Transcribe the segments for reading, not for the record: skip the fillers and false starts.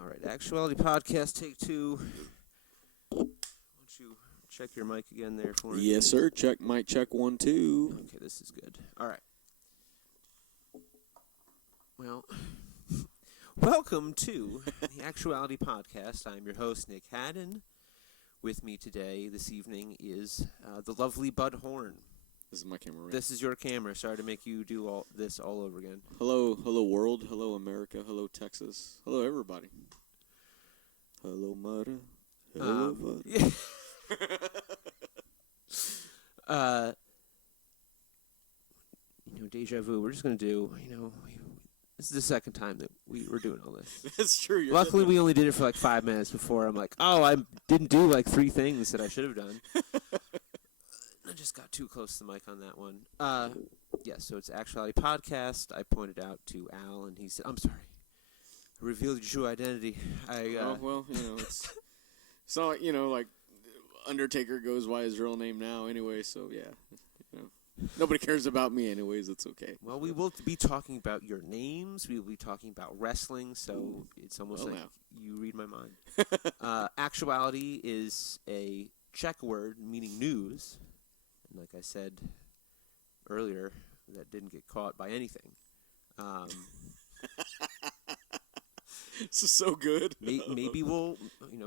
All right, Actuality Podcast, take two. Why don't you check your mic again there for me? Yes, sir. Check mic check 1 2. Okay, this is good. All right. Well, welcome to the Actuality Podcast. I'm your host, Nick Haddon. With me today, this evening, is the lovely Bud Horne. This is my camera, right? This is your camera. Sorry to make you do all this all over again. Hello world. Hello America. Hello Texas. Hello everybody. Hello Mudda. Hello Mudda. Yeah. Deja vu. We're just going to do, this is the second time that we were doing all this. That's true. Luckily, we only did it for like 5 minutes before I'm like, oh, I didn't do like 3 things that I should have done. I just got too close to the mic on that one. So it's Actuality Podcast. I pointed out to Al, and he said, I'm sorry. I revealed your true identity. It's not, like Undertaker goes by his real name now anyway, so yeah. Nobody cares about me anyways, it's okay. Well, we will be talking about your names. We will be talking about wrestling, so it's almost you read my mind. Actuality is a Czech word meaning news. And like I said earlier, that didn't get caught by anything. This is so good. Maybe we'll,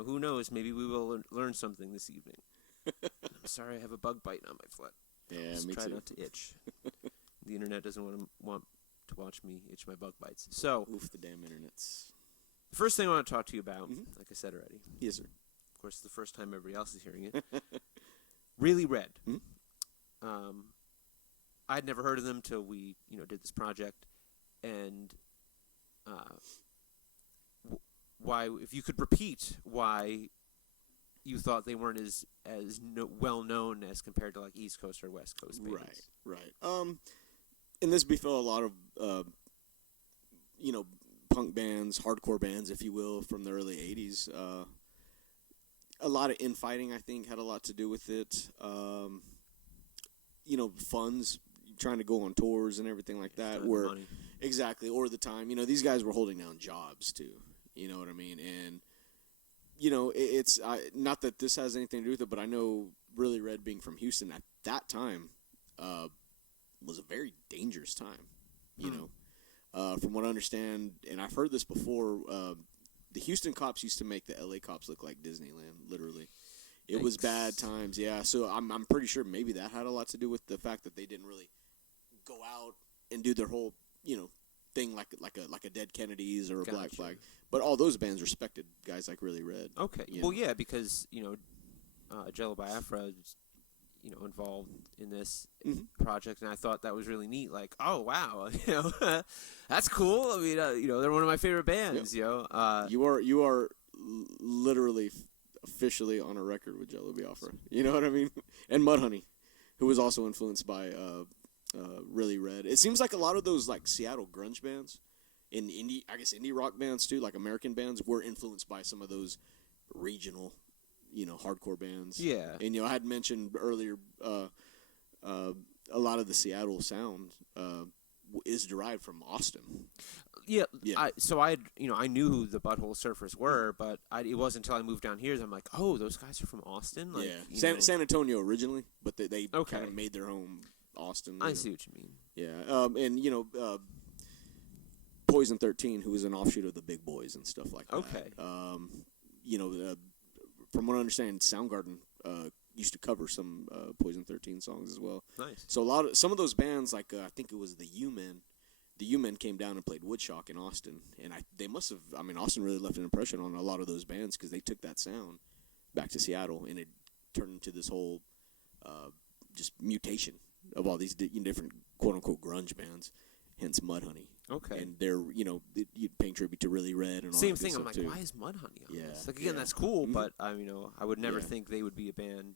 who knows? Maybe we will learn something this evening. I'm sorry, I have a bug bite on my foot. Yeah, Just me try too. not to itch. The internet doesn't want to watch me itch my bug bites. So, oof, the damn internet's. The first thing I want to talk to you about, like I said already. Yes, sir. Of course, it's the first time everybody else is hearing it. Really Red. I'd never heard of them till we, did this project, and why, if you could repeat why you thought they weren't as well known as compared to like East Coast or West Coast bands. Right. And this befell a lot of, punk bands, hardcore bands, if you will, from the early 80s. A lot of infighting, I think, had a lot to do with it. Funds, trying to go on tours and everything like that. Money. Exactly, or the time. These guys were holding down jobs, too. You know what I mean? And, it's not that this has anything to do with it, but I know Really Red being from Houston at that time was a very dangerous time, from what I understand, and I've heard this before, the Houston cops used to make the LA cops look like Disneyland, literally. It was bad times, yeah. So I'm pretty sure maybe that had a lot to do with the fact that they didn't really go out and do their whole, thing like a Dead Kennedys or a Black Flag. But all those bands respected guys like Really Red. Okay. Well, yeah, because Jello Biafra is, involved in this project, and I thought that was really neat. Like, oh wow, that's cool. I mean, they're one of my favorite bands. Yep. You are literally officially on a record with Jello Biafra. You know what I mean? And Mudhoney, who was also influenced by Really Red. It seems like a lot of those like Seattle grunge bands and indie rock bands too, like American bands, were influenced by some of those regional, hardcore bands. Yeah. And I had mentioned earlier a lot of the Seattle sound is derived from Austin. Yeah. I knew who the Butthole Surfers were, but it wasn't until I moved down here that I'm like, oh, those guys are from Austin. Like, yeah. San Antonio originally, but they kind of made their own Austin. I see what you mean. Yeah. And Poison 13, who was an offshoot of the Big Boys and stuff like that. Okay. From what I understand, Soundgarden used to cover some Poison 13 songs as well. Nice. So some of those bands, like I think it was the U-Men. The U-Men came down and played Woodstock in Austin, and they must have. I mean, Austin really left an impression on a lot of those bands because they took that sound back to Seattle, and it turned into this whole just mutation of all these different quote unquote grunge bands. Hence Mudhoney. Okay. And they're paying tribute to Really Red and all same that thing. I'm like, too. Why is Mudhoney on this? Like, again, Yeah. that's cool, Mm-hmm. but I would never think they would be a band.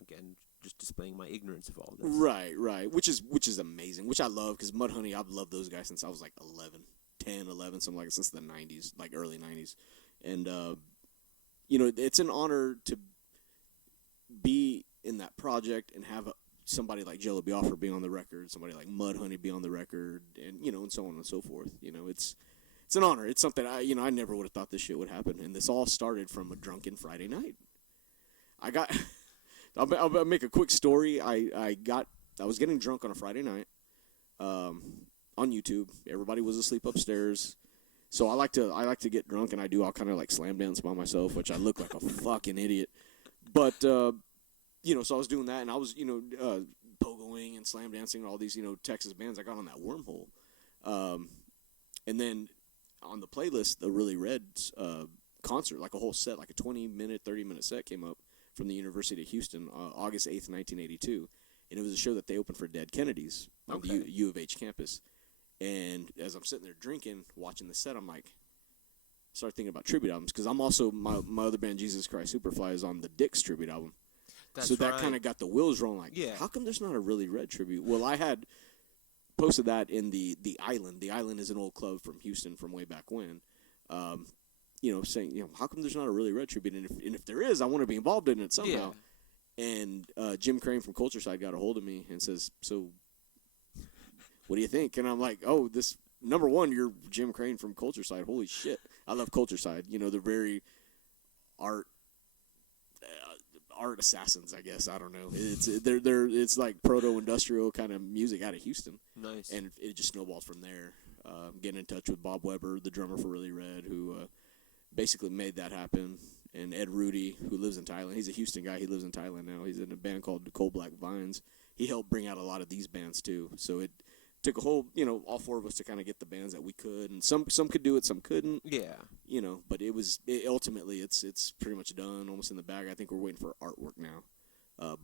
Again, just displaying my ignorance of all this. Right. Which is amazing. Which I love because Mudhoney, I've loved those guys since I was like 10, 11, something like that, since the 90s, like early 90s. And it's an honor to be in that project and have somebody like Jello Biafra be on the record, somebody like Mudhoney be on the record, and and so on and so forth. it's an honor. It's something I never would have thought this shit would happen, and this all started from a drunken Friday night. I'll make a quick story. I was getting drunk on a Friday night, on YouTube. Everybody was asleep upstairs, so I like to get drunk, and I'll kind of like slam dance by myself, which I look like a fucking idiot. But so I was doing that, and I was pogoing and slam dancing all these Texas bands. I got on that Wormhole, and then on the playlist, the Really Red concert, like a whole set, like a 20-minute, 30-minute set came up from the University of Houston, August 8th, 1982. And it was a show that they opened for Dead Kennedys on the U of H campus. And as I'm sitting there drinking, watching the set, I'm like, start thinking about tribute albums. Because I'm also, my other band, Jesus Christ Superfly, is on the Dix tribute album. So that kind of got the wheels rolling. Like, how come there's not a Really Red tribute? Well, I had posted that in the Island. The Island is an old club from Houston from way back when. Saying, how come there's not a Really Red tribute? And if there is, I want to be involved in it somehow. Yeah. And Jim Crane from Culture Side got a hold of me and says, so what do you think? And I'm like, oh, this, number one, you're Jim Crane from Culture Side. Holy shit. I love Culture Side. They're very art assassins, I guess. I don't know. It's like proto-industrial kind of music out of Houston. Nice. And it just snowballs from there. Getting in touch with Bob Weber, the drummer for Really Red, who basically made that happen. And Ed Rudy, who lives in Thailand. He's a Houston guy. He lives in Thailand now. He's in a band called the Coal Black Vines. He helped bring out a lot of these bands, too. So it took a whole, all four of us to kind of get the bands that we could. And some could do it, some couldn't. Yeah. But ultimately, it's pretty much done, almost in the bag. I think we're waiting for artwork now.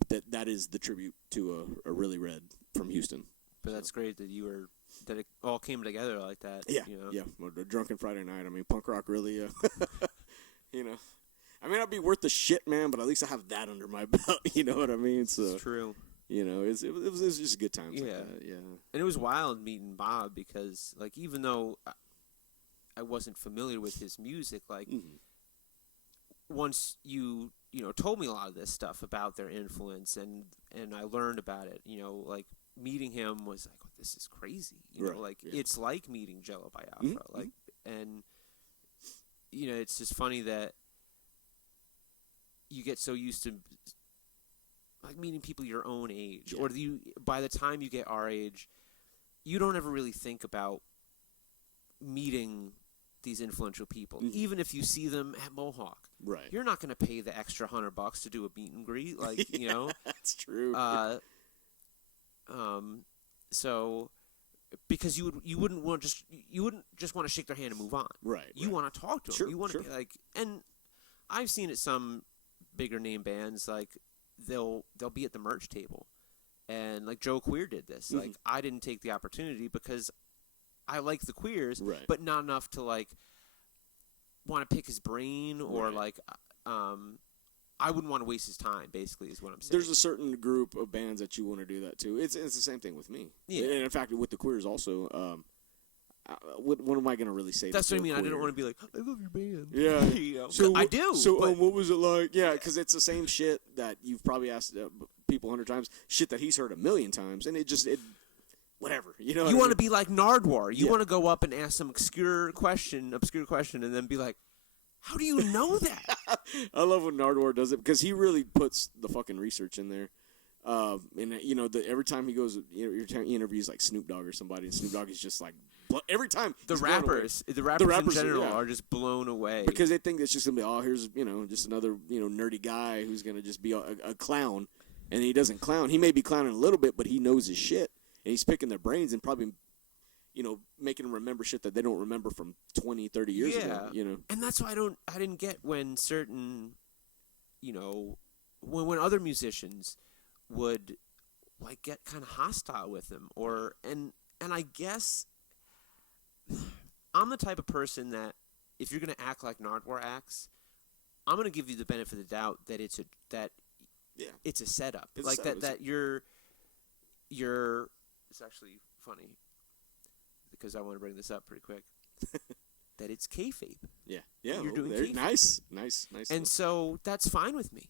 But that is the tribute to a Really Red from Houston. But that's great that it all came together like that. Yeah, yeah. Well, a drunken Friday night. I mean, punk rock really, I may not be worth the shit, man, but at least I have that under my belt. You know what I mean? So it's true. It was just a good time. Yeah, like that. Yeah. And it was wild meeting Bob because, like, even though I wasn't familiar with his music, like, once you told me a lot of this stuff about their influence, and I learned about it. Like, meeting him was like, oh, this is crazy. It's like meeting Jello Biafra. Like, and it's just funny that you get so used to like meeting people your own age, or by the time you get our age, you don't ever really think about meeting these influential people, even if you see them at Mohawk. Right. You're not going to pay the extra $100 to do a meet and greet, like That's true. So because you wouldn't just want to shake their hand and move on. Right. You want to talk to them. Sure, you want to be like, and I've seen it some bigger name bands, like they'll be at the merch table, and like Joe Queer did this. Like, I didn't take the opportunity because I like the Queers, but not enough to like want to pick his brain or like I wouldn't want to waste his time, basically, is what I'm saying. There's a certain group of bands that you want to do that to. It's the same thing with me. Yeah. And in fact, with the Queers also, what am I going to really say? That's what I mean. I didn't want to be like, I love your band. Yeah. I do. So what was it like? Yeah, because it's the same shit that you've probably asked people 100 times, shit that he's heard 1,000,000 times, and whatever. You want to be like Nardwaur. You want to go up and ask some obscure question, and then be like, how do you know that? I love when Nardwaur does it because he really puts the fucking research in there. And every time he goes, every time he interviews like Snoop Dogg or somebody, and Snoop Dogg is just like every time the rappers in general are just blown away because they think it's just gonna be here's just another nerdy guy who's gonna just be a clown, and he doesn't clown. He may be clowning a little bit, but he knows his shit, and he's picking their brains and probably making them remember shit that they don't remember from 20, 30 years ago. And that's why I didn't get when certain when other musicians would like get kind of hostile with him, and I guess I'm the type of person that if you're gonna act like Nardwaur acts, I'm gonna give you the benefit of the doubt that it's a setup, that you're. It's actually funny because I want to bring this up pretty quick. That it's kayfabe. Yeah. You're doing kayfabe. Nice. And so that's fine with me.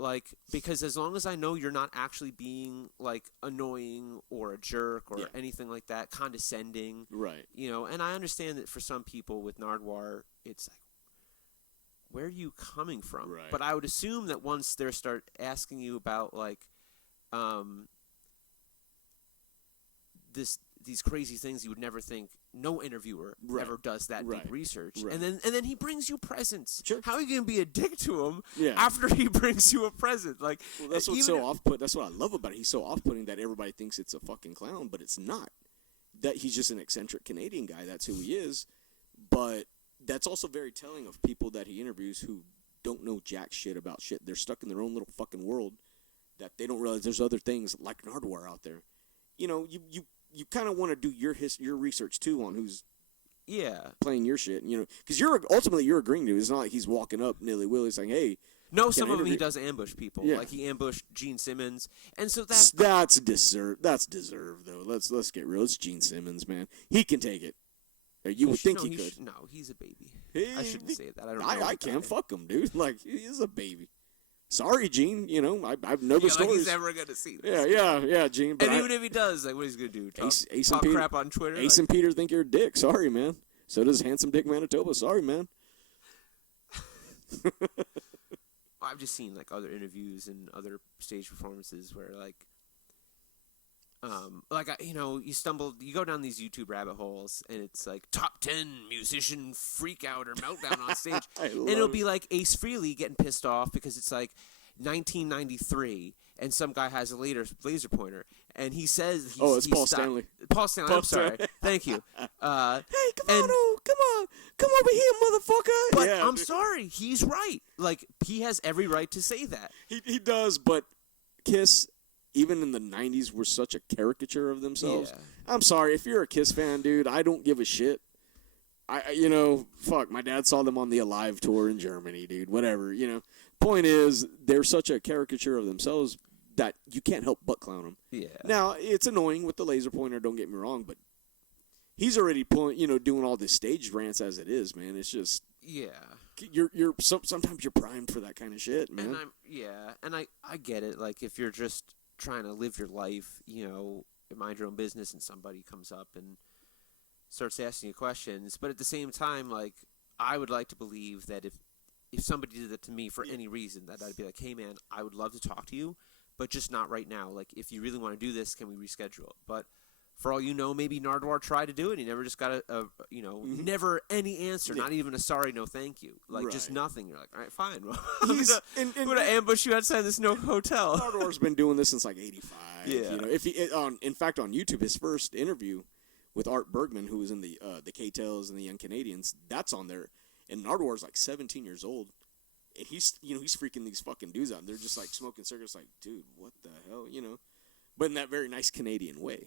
Like, because as long as I know you're not actually being, like, annoying or a jerk or anything like that, condescending. Right. You know, and I understand that for some people with Nardwaur, it's like, where are you coming from? Right. But I would assume that once they start asking you about, like, these crazy things you would never think, no interviewer ever does that deep research. Right. And then he brings you presents. Sure. How are you going to be a dick to him Yeah. after he brings you a present? Like, well, that's what's so off-putting. That's what I love about it. He's so off-putting that everybody thinks it's a fucking clown, but it's not. That he's just an eccentric Canadian guy. That's who he is. But that's also very telling of people that he interviews who don't know jack shit about shit. They're stuck in their own little fucking world that they don't realize there's other things like Nardwaur out there. You know, you kind of want to do your research too on who's playing your shit, you know, because you're agreeing to it. It's not like he's walking up nilly-willy saying, hey. No, some of them he does ambush people. Yeah. Like he ambushed Gene Simmons, and so that's deserved though. Let's get real. It's Gene Simmons, man. He can take it. You would think he could. No, he's a baby. I shouldn't say that. I don't know. I can't fuck him, dude. Like he is a baby. Sorry, Gene. You know, I've know the stories. Like he's never gonna see this. Yeah, Gene. But and even if he does, like, what he's gonna do? Talk Peter, crap on Twitter. Ace and Peter think you're a dick. Sorry, man. So does Handsome Dick Manitoba. Sorry, man. I've just seen like other interviews and other stage performances where you go down these YouTube rabbit holes and it's like top 10 musician freak out or meltdown on stage, and it'll be like Ace Frehley getting pissed off because it's like 1993 and some guy has a laser pointer and he says it's Paul Stanley. Paul Stanley. I'm sorry. Thank you. Hey, come over here, motherfucker. But I'm sorry, he's right. Like, he has every right to say that. He does, but Kiss, even in the 90s, were such a caricature of themselves. Yeah. I'm sorry, if you're a Kiss fan, dude, I don't give a shit. Fuck, my dad saw them on the Alive tour in Germany, dude, whatever, Point is, they're such a caricature of themselves that you can't help but clown them. Yeah. Now, it's annoying with the laser pointer, don't get me wrong, but he's already doing all this stage rants as it is, man. It's just sometimes you're primed for that kind of shit, man. And I get it. Like if you're just trying to live your life, mind your own business, and somebody comes up and starts asking you questions, but at the same time, like I would like to believe that if somebody did that to me for any reason, that I'd be like, hey man, I would love to talk to you, but just not right now. Like if you really want to do this, can we reschedule it? But for all you know, maybe Nardwaur tried to do it. He never just got never any answer, not even a sorry, no thank you. Like, just nothing. You're like, all right, fine. Well, I'm going to ambush you outside this hotel. Nardwaur's been doing this since, like, 85. Yeah. In fact, on YouTube, his first interview with Art Bergman, who was in the K-Tales and the Young Canadians, that's on there. And Nardwaur's, like, 17 years old. And he's freaking these fucking dudes out. And they're just, like, smoking cigarettes like, dude, what the hell, But in that very nice Canadian way.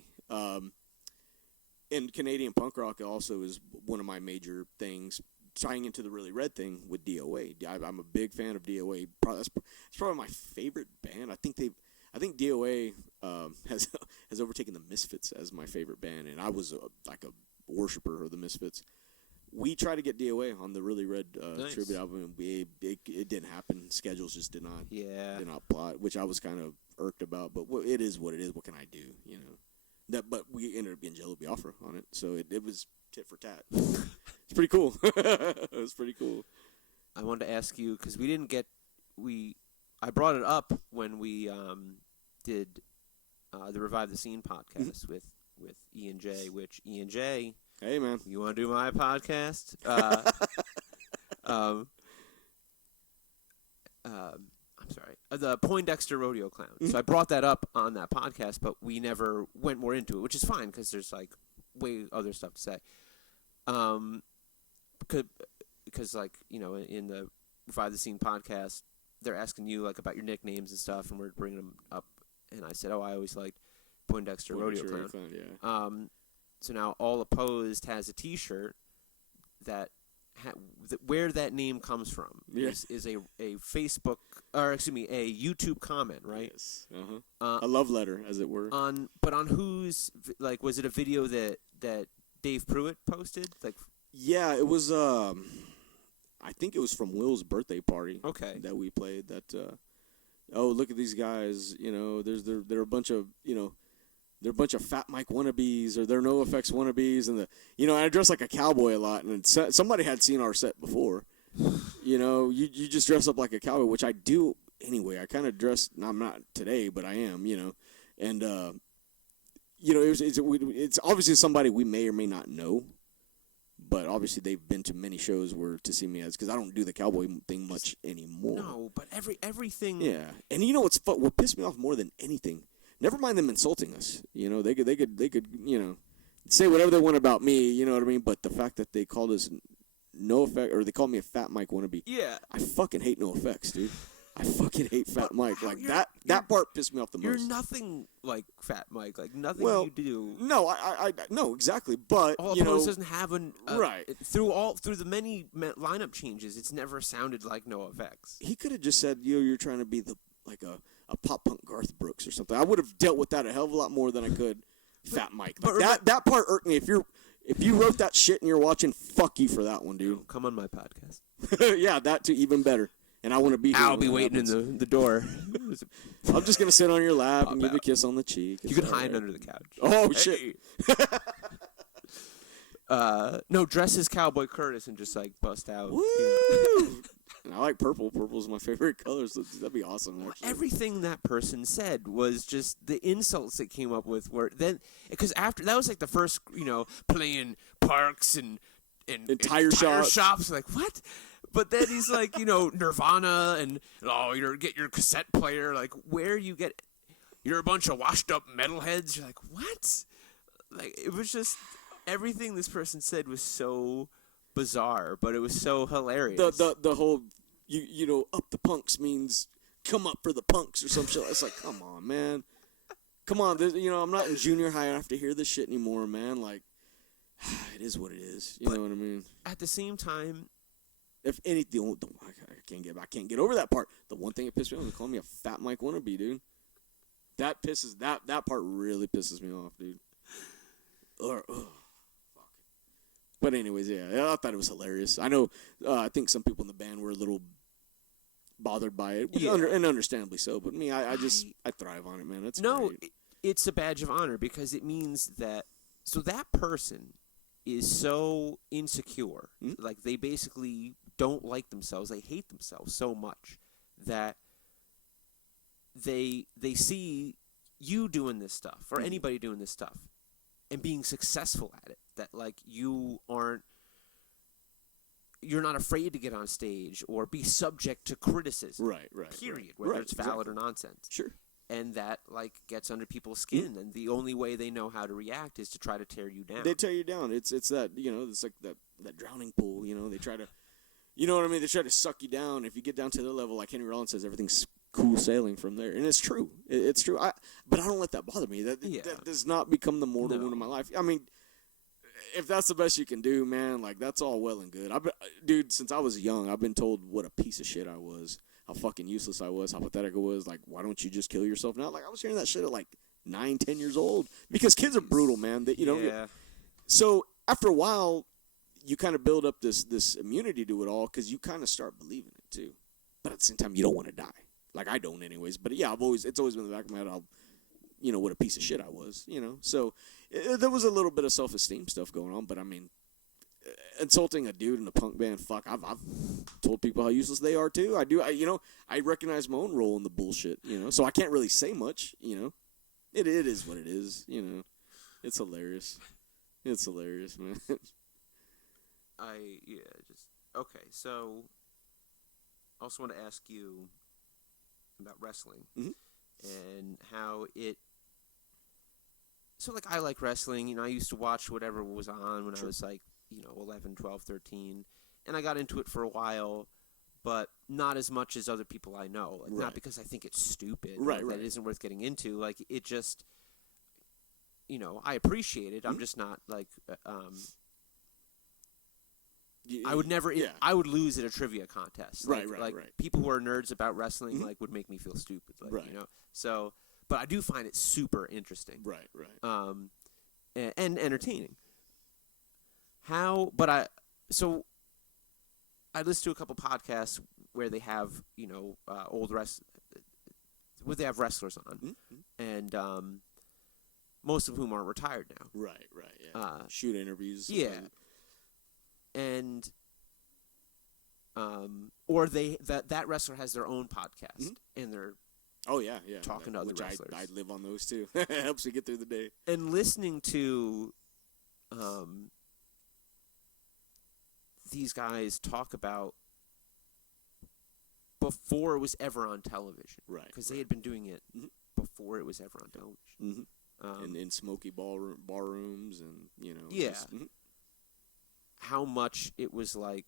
And Canadian punk rock also is one of my major things, tying into the Really Red thing with DOA. I'm a big fan of DOA. It's probably my favorite band. I think DOA has overtaken the Misfits as my favorite band, and I was like a worshiper of the Misfits. We tried to get DOA on the Really Red tribute album, and it didn't happen. Schedules just did not plot, which I was kind of irked about. But it is what it is. What can I do? But we ended up getting Jello Biafra on it, so it was tit for tat. It's pretty cool. It was pretty cool. I wanted to ask you because I brought it up when we did the Revive the Scene podcast with Ian J. Which Ian J. Hey man, you want to do my podcast? I'm sorry, the Poindexter Rodeo Clown. So I brought that up on that podcast, but we never went more into it, which is fine because there's like way other stuff to say. Because like in the Revive the Scene podcast, they're asking you like about your nicknames and stuff, and we're bringing them up. And I said, I always liked Poindexter Rodeo Clown. Yeah. So now All Opposed has a T-shirt that where that name comes from is a Facebook a YouTube comment, right? Yes. A love letter, as it were. But on whose was it a video that Dave Pruitt posted? Yeah, it was. I think it was from Will's birthday party. Okay. That we played. That oh, look at these guys, they're a bunch of, they're a bunch of Fat Mike wannabes, or they're NoFX wannabes, and I dress like a cowboy a lot, and somebody had seen our set before. You just dress up like a cowboy, which I do anyway. I kind of dress. I'm not today, but I am. And it's obviously somebody we may or may not know, but obviously they've been to many shows where to see me as, because I don't do the cowboy thing much anymore. No, but everything. Yeah, and what pissed me off more than anything. Never mind them insulting us. They could say whatever they want about me. You know what I mean? But the fact that they called us NoFX, or they called me a Fat Mike wannabe. Yeah. I fucking hate NoFX, dude. I fucking hate Fat Mike. Like that part pissed me off the most. You're nothing like Fat Mike. Like nothing you do. No, I no, exactly. But All Opposed doesn't have right through the many lineup changes. It's never sounded like NoFX. He could have just said, you're trying to be a pop punk Garth Brooks or something. I would have dealt with that a hell of a lot more than I could Fat Mike. Like that part irked me. If you wrote that shit and you're watching, fuck you for that one, dude. Come on my podcast. Yeah, that too, even better. And I want to be here. I'll be waiting in the door. I'm just going to sit on your lap and give you a kiss on the cheek. You can hide under the couch. Oh, shit. No, dress as Cowboy Curtis and just, bust out. Woo! And I like purple. Purple is my favorite color, so that'd be awesome, actually. Everything that person said was just the insults that came up with were then, because after that was the first, playing parks and tire shops. Like, what? But then he's like, Nirvana and get your cassette player. Like, where you get, you're a bunch of washed up metalheads. You're like, what? Like, it was just everything this person said was so bizarre, but it was so hilarious. The whole up the punks means come up for the punks or some shit. It's like, come on, man. Come on, I'm not in junior high. I don't have to hear this shit anymore, man. Like, it is what it is. You know what I mean? At the same time, if anything, I can't get over that part. The one thing that pissed me off is calling me a Fat Mike wannabe, dude. That part really pisses me off, dude. Fuck. But anyways, yeah, I thought it was hilarious. I know, I think some people in the band were a little bothered by it, and understandably so. But me, I thrive on it, man. It's a badge of honor because it means that that person is so insecure, like they basically don't like themselves, they hate themselves so much that they see you doing this stuff or anybody doing this stuff and being successful at it, that you're not afraid to get on stage or be subject to criticism, right period, whether it's valid or nonsense, sure, and that gets under people's skin, and the only way they know how to react is to try to tear you down. They tear you down. It's that, it's like that drowning pool, they try to, you know what I mean, they try to suck you down. If you get down to their level, like Henry Rollins says, everything's cool sailing from there, and it's true. It's true. But I don't let that bother me. That does not become the mortal wound of my life. I mean, if that's the best you can do, man, that's all well and good. Dude, since I was young, I've been told what a piece of shit I was, how fucking useless I was, how pathetic I was. Like, why don't you just kill yourself now? Like, I was hearing that shit at 9, 10 years old, because kids are brutal, man. That So after a while, you kind of build up this immunity to it all, because you kind of start believing it too. But at the same time, you don't want to die. Like, I don't anyways. But yeah, it's always been in the back of my head, what a piece of shit I was, So there was a little bit of self-esteem stuff going on, but I mean, insulting a dude in a punk band, fuck, I've told people how useless they are too. I do, I recognize my own role in the bullshit, so I can't really say much, It is what it is, It's hilarious. It's hilarious, man. Okay, so I also want to ask you about wrestling and how it. So, I like wrestling. I used to watch whatever was on when I was 11, 12, 13, and I got into it for a while, but not as much as other people I know. Not because I think it's stupid, that it isn't worth getting into. It just, I appreciate it. I'm just not I would never. I would lose at a trivia contest. Right. People who are nerds about wrestling would make me feel stupid. So, but I do find it super interesting. Right. And entertaining. I listen to a couple podcasts where they have old well, they have wrestlers on, and most of whom are retired now. Right, yeah. Shoot interviews. Yeah. And or that wrestler has their own podcast, and they're talking to other wrestlers. I live on those too. It helps me get through the day. And listening to these guys talk about before it was ever on television, right? Because they had been doing it before it was ever on television, and in smoky ballrooms, and how much it was like,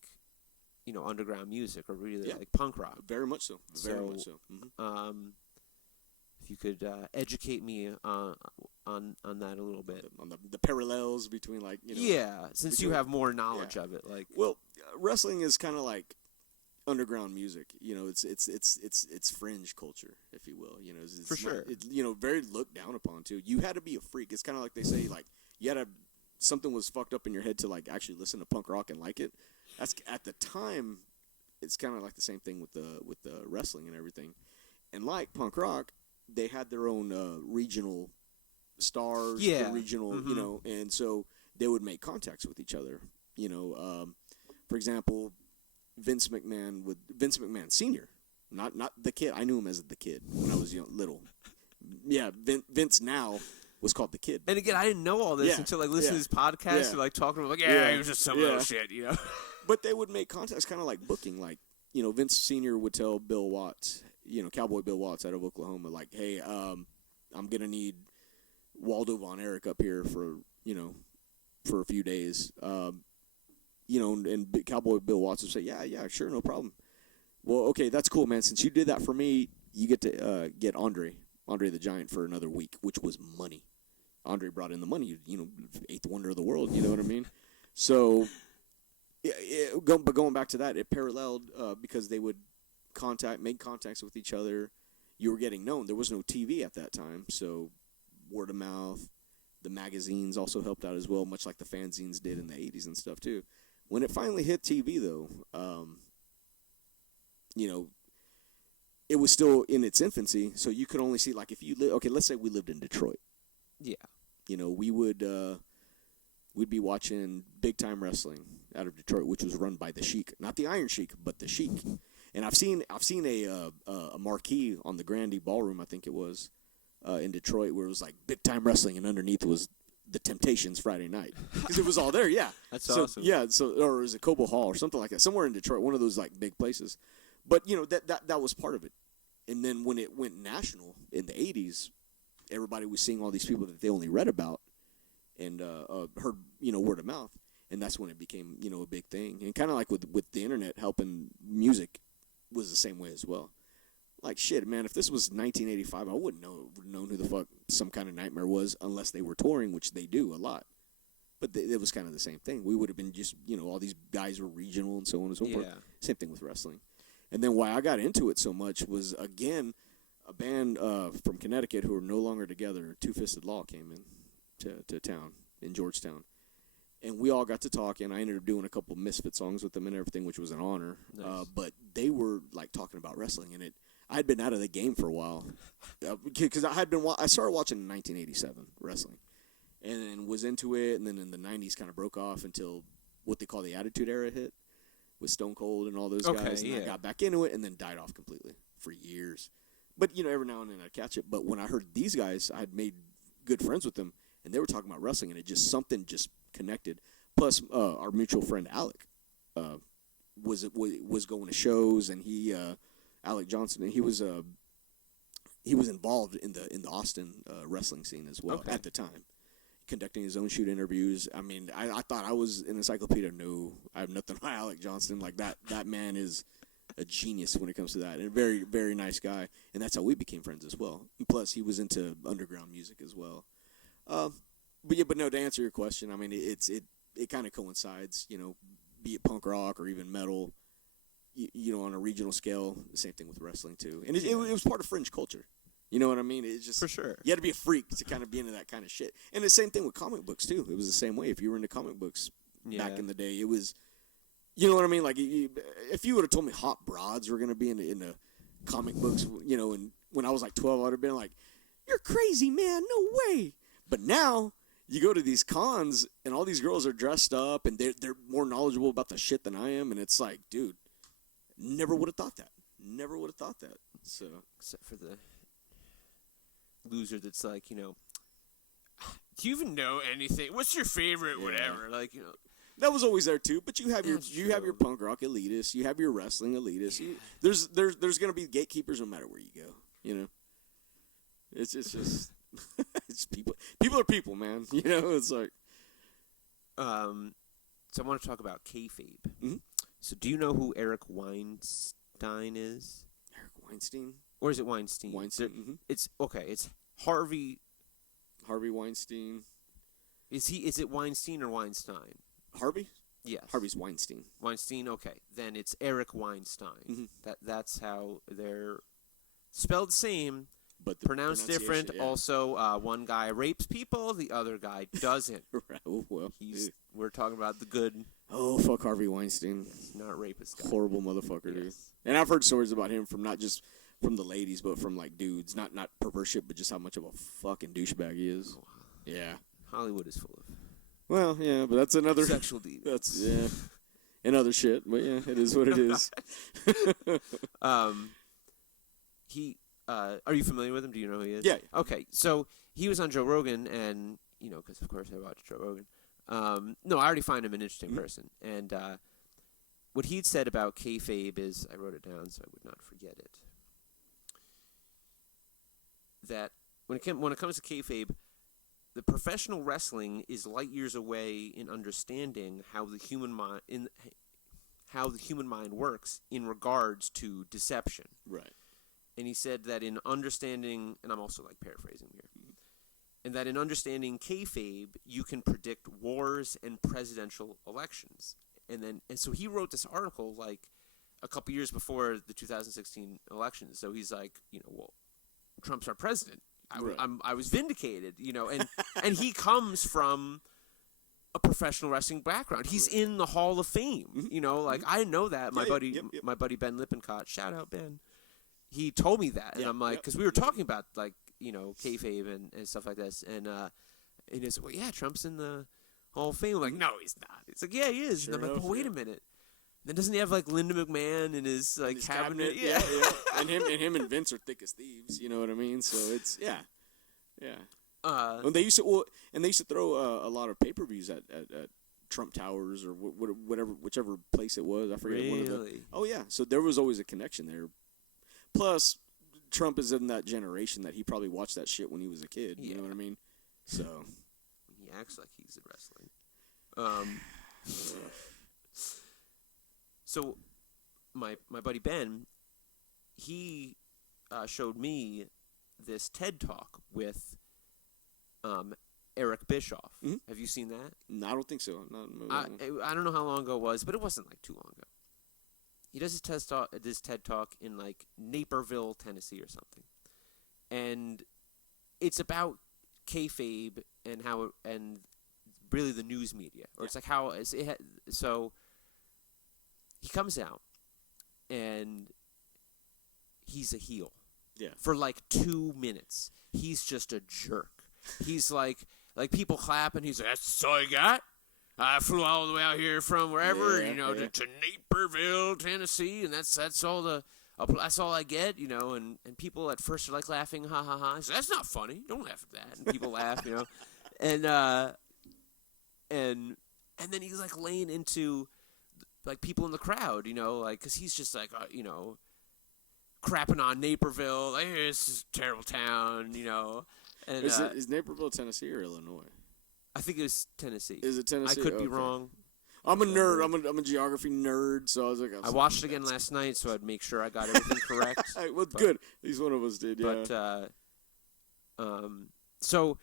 underground music, or really like punk rock. Very much so. Very much so. If you could educate me on that a little bit, on the parallels between, like, since you have more knowledge of it, like, well, wrestling is kind of like underground music. It's fringe culture, if you will. It's for sure. It's very looked down upon too. You had to be a freak. It's kind of like they say, like, you had to something was fucked up in your head to, like, actually listen to punk rock and like it. That's at the time. It's kind of like the same thing with the wrestling and everything. And like punk rock, they had their own regional stars, regional, and so they would make contacts with each other. For example, Vince McMahon Sr., not the kid. I knew him as the Kid when I was little. Yeah, Vince now was called the Kid. And again, I didn't know all this until, like, listening to this podcast and, like, talking about, like, he was just some little shit, But they would make contacts, kind of like booking, like, Vince Sr. would tell Bill Watts, Cowboy Bill Watts out of Oklahoma, like, hey, I'm going to need Waldo Von Erich up here for a few days. And Cowboy Bill Watts would say, yeah, sure, no problem. Well, okay, that's cool, man. Since you did that for me, you get to get Andre the Giant for another week, which was money. Andre brought in the money, eighth wonder of the world, you know what I mean? So, but going back to that, it paralleled because they would make contacts with each other. You were getting known. There was no TV at that time, so word of mouth. The magazines also helped out as well, much like the fanzines did in the 80s and stuff too. When it finally hit TV, though, it was still in its infancy, so you could only see, like, if you let's say we lived in Detroit. Yeah. We would we'd be watching big time wrestling out of Detroit, which was run by the Sheik, not the Iron Sheik, but the Sheik. And I've seen a marquee on the Grandie Ballroom, I think it was, in Detroit, where it was like big time wrestling, and underneath was the Temptations Friday night, because it was all there. Yeah, that's awesome. Yeah, or it was a Cobo Hall or something like that, somewhere in Detroit, one of those, like, big places. But that was part of it. And then when it went national in the 80s, everybody was seeing all these people that they only read about and heard, word of mouth. And that's when it became, a big thing. And kind of like with the internet helping music was the same way as well. Like, shit, man, if this was 1985, I wouldn't known who the fuck Some Kind of Nightmare was unless they were touring, which they do a lot. But it was kind of the same thing. We would have been just, all these guys were regional and so on and so forth. Same thing with wrestling. And then why I got into it so much was, again, a band from Connecticut who are no longer together, Two Fisted Law, came in to town in Georgetown. And we all got to talk, and I ended up doing a couple Misfit songs with them and everything, which was an honor. Nice. But they were, like, talking about wrestling, and I had been out of the game for a while. Because I started watching in 1987 wrestling, and then was into it, and then in the 90s kind of broke off until what they call the Attitude Era hit with Stone Cold and all those guys. And I got back into it and then died off completely for years. But, every now and then I'd catch it. But when I heard these guys, I had made good friends with them, and they were talking about wrestling, and something just connected. Plus, our mutual friend Alec was going to shows, and Alec Johnson, he was involved in the Austin wrestling scene as well at the time, conducting his own shoot interviews. I mean, I thought I was an encyclopedia. No, I have nothing on Alec Johnson. Like, that man is a genius when it comes to that, and a very, very nice guy. And that's how we became friends as well. And plus, he was into underground music as well. But no, to answer your question, I mean, it kind of coincides, be it punk rock or even metal, on a regional scale. The same thing with wrestling too, and it was part of fringe culture. You know what I mean? It's just, for sure, you had to be a freak to kind of be into that kind of shit. And the same thing with comic books too. It was the same way. If you were into comic books back in the day, it was, you know what I mean? Like, if you would have told me hot broads were going to be in the comic books, and when I was like 12, I would have been like, "You're crazy, man! No way!" But now you go to these cons, and all these girls are dressed up, and they're more knowledgeable about the shit than I am, and it's like, dude, never would have thought that. Never would have thought that. So, except for the loser that's like, do you even know anything? What's your favorite whatever? Like, that was always there too. But you have your punk rock elitists, you have your wrestling elitists. There's gonna be gatekeepers no matter where you go. It's just it's people. People are people, man. It's like. So I want to talk about kayfabe. Mm-hmm. So do you know who Eric Weinstein is? Eric Weinstein? Or is it Weinstein? Weinstein. Mm-hmm. It's okay. It's Harvey Weinstein. Is it Weinstein or Weinstein? Harvey? Yes. Harvey's Weinstein. Weinstein. Okay, then it's Eric Weinstein. Mm-hmm. That's how they're spelled the same, but the pronounced different. Yeah. Also, one guy rapes people, the other guy doesn't. Right. Oh, well, we're talking about the good. Oh, fuck Harvey Weinstein. Not rapist guy. Horrible motherfucker, dude. And I've heard stories about him from not just from the ladies, but from like dudes. Not perverse shit, but just how much of a fucking douchebag he is. Oh, wow. Yeah. Hollywood is full of. Well, yeah, but that's another sexual deviants. That's and other shit. But yeah, it is what it is. Are you familiar with him? Do you know who he is? Yeah. Okay, so he was on Joe Rogan, and because of course I watch Joe Rogan. No, I already find him an interesting person, and what he'd said about kayfabe is, I wrote it down so I would not forget it. That when it comes to kayfabe, the professional wrestling is light years away in understanding how the human mind works in regards to deception. Right. And he said that in understanding, and I'm also like paraphrasing here, and that in understanding kayfabe, you can predict wars and presidential elections. And so he wrote this article like a couple years before the 2016 election. So he's like, well, Trump's our president. I was vindicated, and he comes from a professional wrestling background. He's in the Hall of Fame, I know that. My buddy Ben Lippincott, shout out Ben. He told me that, and I'm like, because we were talking about like kayfabe and stuff like this, and he said, well, yeah, Trump's in the Hall of Fame. I'm like, no, he's not. It's like, yeah, he is. Sure and I'm like, enough, wait a minute. Then doesn't he have like Linda McMahon in his like cabinet? Yeah. and him and Vince are thick as thieves. You know what I mean? So it's yeah. And they used to throw a lot of pay-per-views at Trump Towers or whichever place it was. I forget. Really? Oh yeah. So there was always a connection there. Plus, Trump is in that generation that he probably watched that shit when he was a kid. You know what I mean? So he acts like he's in wrestling. So my buddy Ben, he showed me this TED Talk with Eric Bischoff. Mm-hmm. Have you seen that? No, I don't think so. I don't know how long ago it was, but it wasn't like too long ago. He does this TED Talk in like Naperville, Tennessee or something. And it's about kayfabe and and really the news media. Or it's like how so he comes out and he's a heel. Yeah. For like 2 minutes. He's just a jerk. He's like people clap and he's like, that's all you got? I flew all the way out here from wherever, to Naperville, Tennessee, and that's all I get, and people at first are like laughing, ha ha ha. So that's not funny. Don't laugh at that. And people laugh, and then he's like laying into like people in the crowd, because he's just like, crapping on Naperville, like, hey, this is a terrible town, And is Naperville Tennessee or Illinois? I think it was Tennessee. Is it Tennessee? I could be wrong. I'm a nerd. I'm a geography nerd, so I was like, I watched it again last night, so I'd make sure I got everything correct. Well, good. At least one of us did. Yeah. But so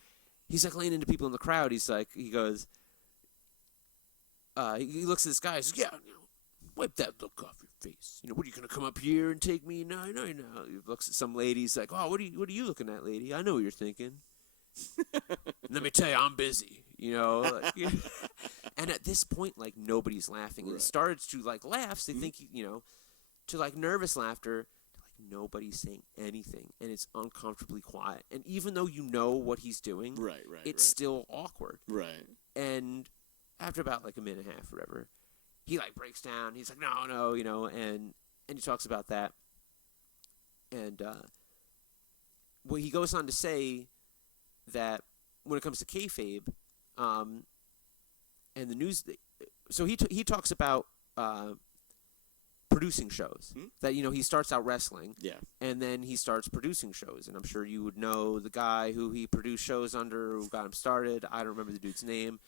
he's like laying into people in the crowd. He's like, he goes, he looks at this guy. He's like, yeah, wipe that look off your face. What are you gonna come up here and take me? No. He looks at some lady. He's like, oh, what are you looking at, lady? I know what you're thinking. Let me tell you, I'm busy. And at this point, like, nobody's laughing. And it starts to like laughs. They think to like nervous laughter, to like nobody's saying anything, and it's uncomfortably quiet. And even though you know what he's doing, it's still awkward. Right. And after about like a minute and a half or whatever, he like breaks down. He's like, no, you know, and he talks about that. And well, he goes on to say that when it comes to kayfabe, and the news, so he talks about producing shows. That, you know, he starts out wrestling, and then he starts producing shows. And I'm sure you would know the guy who he produced shows under, who got him started. I don't remember the dude's name.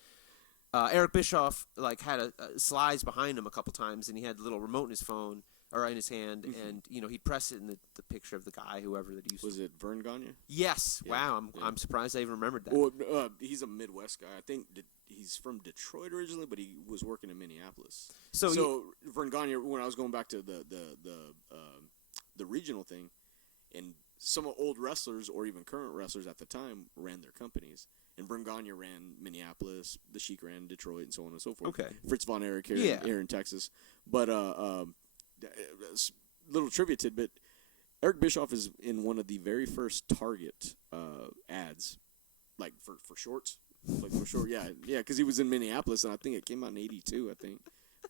Eric Bischoff like had a slides behind him a couple times, and he had a little remote in his phone or in his hand, and you know, he'd press it in the picture of the guy, whoever that used. Was it Vern Gagne? Yes. Yeah. Wow. I'm surprised I even remembered that. Well, he's a Midwest guy. I think he's from Detroit originally, but he was working in Minneapolis. So Vern Gagne, when I was going back to the regional thing, and some old wrestlers or even current wrestlers at the time ran their companies. And Vern Gagne ran Minneapolis, the Sheik ran Detroit, and so on and so forth. Okay. Fritz Von Erich here in Texas. But little trivia tidbit, Eric Bischoff is in one of the very first Target ads, like for shorts. Like for short, because he was in Minneapolis, and I think it came out in '82. I think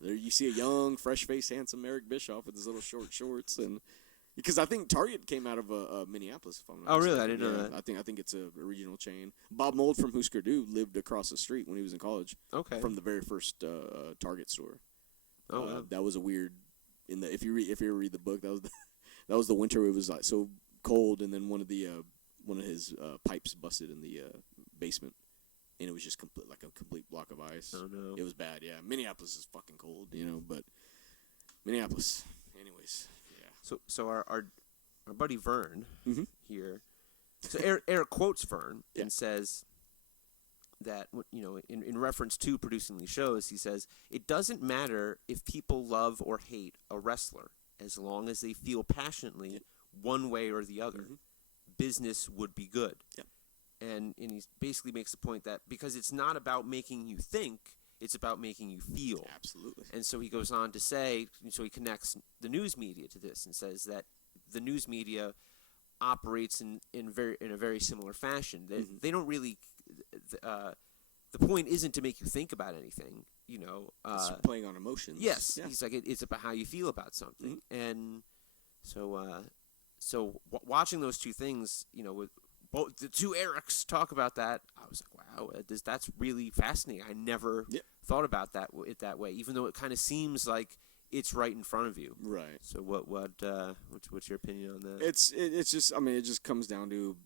there you see a young, fresh-faced, handsome Eric Bischoff with his little short shorts, and because I think Target came out of Minneapolis. If I'm not mistaken. Really? I didn't know that. I think it's a regional chain. Bob Mould from Husker Du lived across the street when he was in college. Okay. From the very first Target store. Wow. That was a weird. If you ever read the book, that was the winter. It was like so cold, and then one of his pipes busted in the basement, and it was just like a complete block of ice. Oh no! It was bad. Yeah, Minneapolis is fucking cold, you know. But Minneapolis, anyways. Yeah. So our buddy Vern here. So Eric quotes Vern and says that, you know, in reference to producing these shows, he says, it doesn't matter if people love or hate a wrestler as long as they feel passionately one way or the other. Business would be good. Yep. And he basically makes the point that because it's not about making you think, it's about making you feel. Absolutely. And so he goes on to say, so he connects the news media to this and says that the news media operates in a very similar fashion. They don't really. The point isn't to make you think about anything, you know. It's playing on emotions. Yes, he's like it's about how you feel about something, and so watching those two things, you know, with both the two Erics talk about that, I was like, wow, that's really fascinating. I never thought about it that way, even though it kind of seems like it's right in front of you. Right. So what's your opinion on that? It's just, I mean, it just comes down to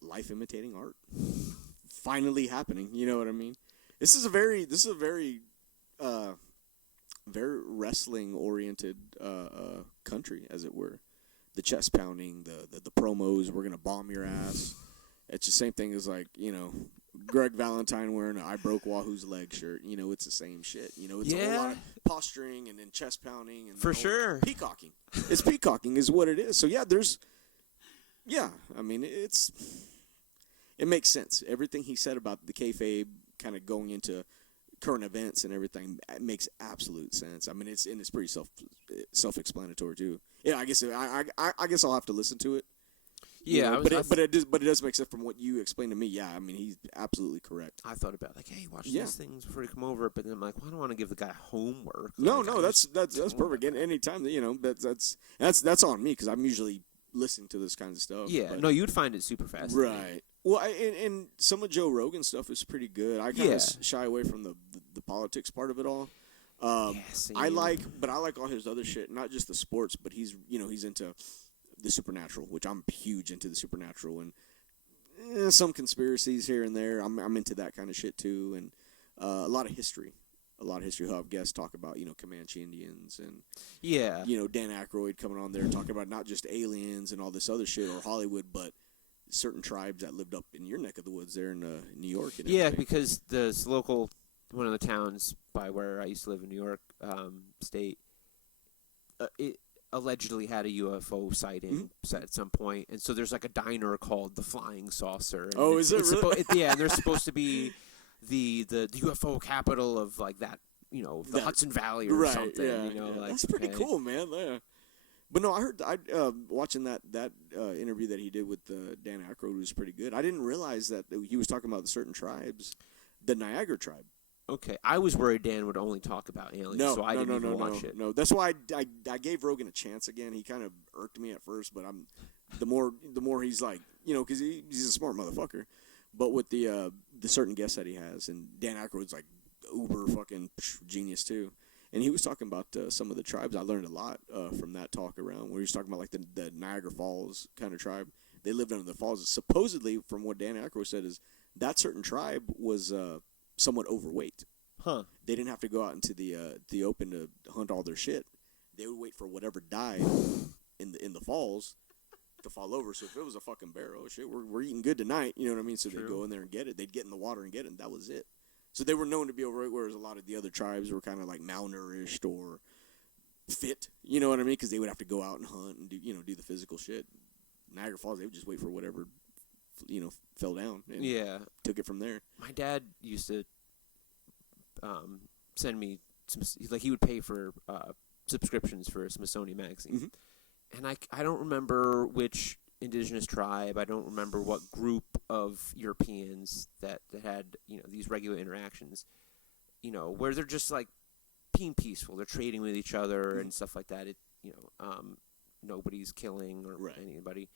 life imitating art finally happening. You know what I mean? This is a very very wrestling oriented country, as it were. The chest pounding, the promos, we're gonna bomb your ass. It's the same thing as, like, you know, Greg Valentine wearing an I Broke Wahoo's leg shirt. You know, it's the same shit. You know, it's a whole lot of posturing and then chest pounding and for sure peacocking. It's peacocking is what it is. So I mean, it makes sense. Everything he said about the kayfabe kind of going into current events and everything, it makes absolute sense. I mean, it's pretty self-explanatory too. Yeah, I guess I'll have to listen to it. Yeah, you know, but it does make sense from what you explained to me. Yeah, I mean, he's absolutely correct. I thought about, like, hey, watch these things before you come over, but then I'm like, well, I don't want to give the guy homework. No, that's perfect. Any time that, you know, that's on me, because I'm usually listening to this kind of stuff. Yeah, no, you'd find it super fascinating. Right. Well, and some of Joe Rogan's stuff is pretty good. I kind of shy away from the politics part of it all. I like all his other shit, not just the sports, but he's into the supernatural, which I'm huge into the supernatural, and some conspiracies here and there. I'm into that kind of shit too, and a lot of history. He'll have guests talk about, you know, Comanche Indians and you know, Dan Aykroyd coming on there talking about not just aliens and all this other shit or Hollywood, but certain tribes that lived up in your neck of the woods there in New York. And everything. Because this local, one of the towns by where I used to live in New York State, it allegedly had a UFO sighting at some point, and so there's like a diner called the Flying Saucer. And is it really? And they're supposed to be the UFO capital of, like, that, you know, the Hudson Valley or something. Yeah, you know, like, that's pretty cool, man. Yeah. But no, I heard watching that interview that he did with Dan Aykroyd was pretty good. I didn't realize that he was talking about certain tribes, the Niagara tribe. Okay, I was worried Dan would only talk about aliens, so I didn't even watch it. No, that's why I gave Rogan a chance again. He kind of irked me at first, but the more he's like, because he's a smart motherfucker. But with the certain guests that he has, and Dan Aykroyd's like uber fucking genius too. And he was talking about some of the tribes. I learned a lot from that talk around where he was talking about like the Niagara Falls kind of tribe. They lived under the falls. Supposedly, from what Dan Aykroyd said, is that certain tribe was somewhat overweight. Huh. They didn't have to go out into the open to hunt all their shit. They would wait for whatever died in the falls to fall over. So if it was a fucking bear, oh shit, we're eating good tonight. You know what I mean? So they'd go in there and get it. They'd get in the water and get it, and that was it. So they were known to be overweight, whereas a lot of the other tribes were kind of like malnourished or fit. You know what I mean? Because they would have to go out and hunt and do the physical shit. Niagara Falls, they would just wait for whatever fell down. And took it from there. My dad used to send me he would pay for subscriptions for Smithsonian Magazine, and I don't remember which indigenous tribe. I don't remember what group of Europeans that had these regular interactions, where they're just like being peaceful. They're trading with each other and stuff like that. Nobody's killing or anybody.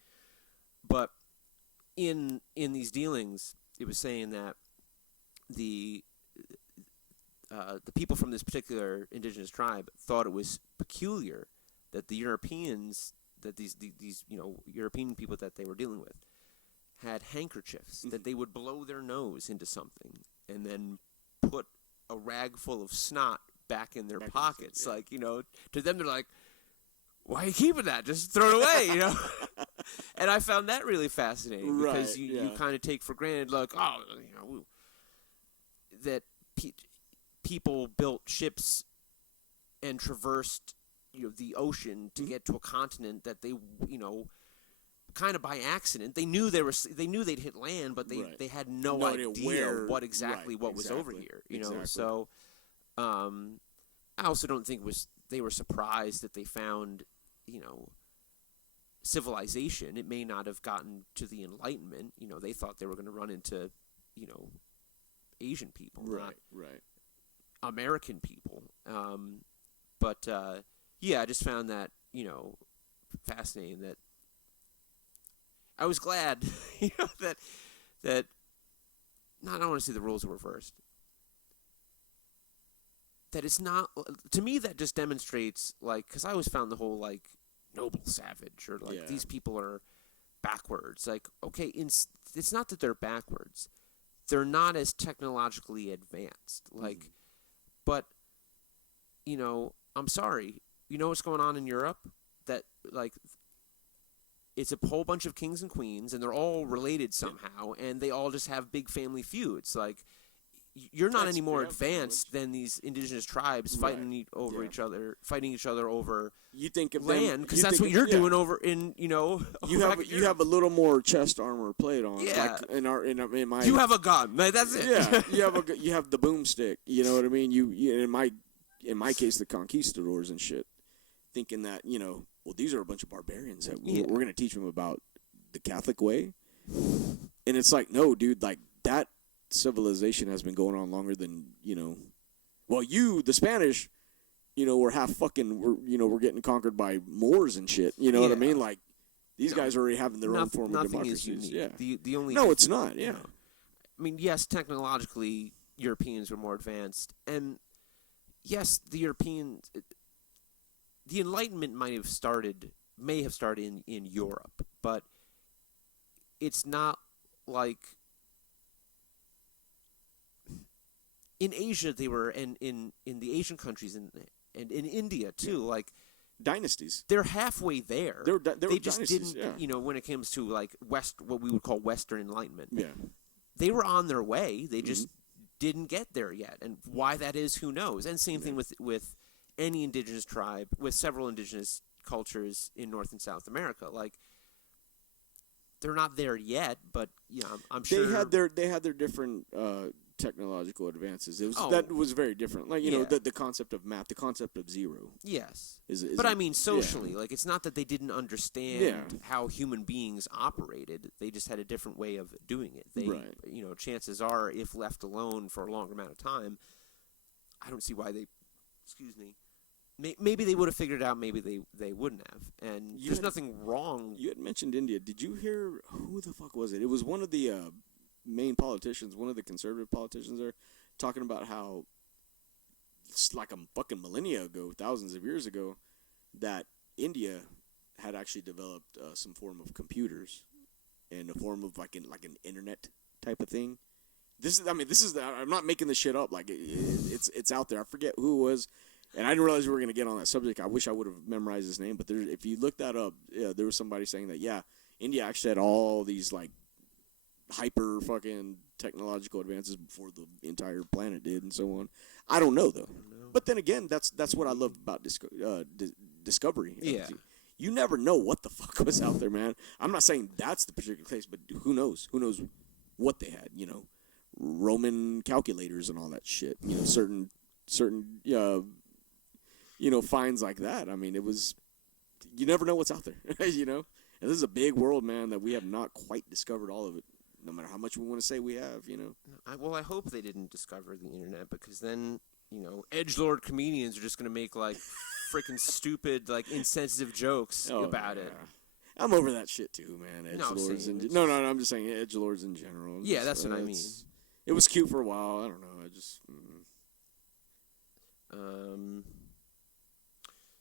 But in these dealings, it was saying that the people from this particular indigenous tribe thought it was peculiar that the Europeans, that these European people that they were dealing with, had handkerchiefs that they would blow their nose into something and then put a rag full of snot back in their pockets. To them they're like, why are you keeping that? Just throw it away, And I found that really fascinating because you kind of take for granted, like, that people built ships and traversed, the ocean to get to a continent that they, kind of by accident. They knew they'd hit land, but they had no idea what was over here, So, I also don't think they were surprised that they found, civilization. It may not have gotten to the Enlightenment. They thought they were going to run into, Asian people, not American people. But I just found that, fascinating. That I was glad, that I don't want to say the roles were reversed. That it's not, to me, that just demonstrates, because I always found the whole, noble savage, or, these people are backwards. Okay, it's not that they're backwards. They're not as technologically advanced. But, I'm sorry. You know what's going on in Europe? That, it's a whole bunch of kings and queens, and they're all related somehow, and they all just have big family feuds. You're not any more advanced than these indigenous tribes fighting each other over land, because that's what you're doing over in You have a little more chest armor plate on. Yeah. In my you have a gun. That's it. Yeah. you have the boomstick. You know what I mean? You in my case, the conquistadors and shit, thinking that these are a bunch of barbarians that we're going to teach them about the Catholic way, and it's like, no, dude, that civilization has been going on longer than the Spanish were half fucking we're getting conquered by Moors and shit, what I mean, these guys are already having their own form of democracy. The only it's not. I mean, yes, technologically Europeans were more advanced, and yes, the Enlightenment may have started in Europe, but it's not like in Asia they were, and in the Asian countries and in India too, dynasties. They're halfway there. They just didn't, when it comes to what we would call Western Enlightenment. Yeah, they were on their way. They just didn't get there yet, and why that is, who knows? And same thing with any indigenous tribe, with several indigenous cultures in North and South America. They're not there yet, but I'm sure they had their different technological advances. That was very different. Like, you know, the concept of math, the concept of zero. Yes. Is but I mean, socially, like, it's not that they didn't understand how human beings operated. They just had a different way of doing it. They, you know, chances are, if left alone for a longer amount of time, I don't see why they, maybe they would have figured it out, maybe they wouldn't have. And there's nothing wrong. You had mentioned India. Did you hear, who the fuck was it? It was one of the main politicians, one of the conservative politicians there, talking about how it's like a fucking millennia ago, thousands of years ago, that India had actually developed some form of computers and a form of like an internet type of thing. I'm not making this shit up. Like it's out there. I forget who it was, and I didn't realize we were gonna get on that subject. I wish I would have memorized his name, but if you look that up, there was somebody saying that India actually had all these like hyper fucking technological advances before the entire planet did, and so on. I don't know though. But then again, that's what I love about discovery. Yeah. You never know what the fuck was out there, man. I'm not saying that's the particular case, but who knows? Who knows what they had? You know, Roman calculators and all that shit. You know, certain finds like that. I mean, it was. You never know what's out there. You know, and this is a big world, man, that we have not quite discovered all of it. No matter how much we want to say we have, you know. I hope they didn't discover the internet, because then, you know, edgelord comedians are just going to make, like, freaking stupid, like, insensitive jokes about it. I'm over that shit, too, man. Edgelords no, I'm just saying edgelords in general. Yeah, that's what I mean. It was cute for a while. I don't know. I just...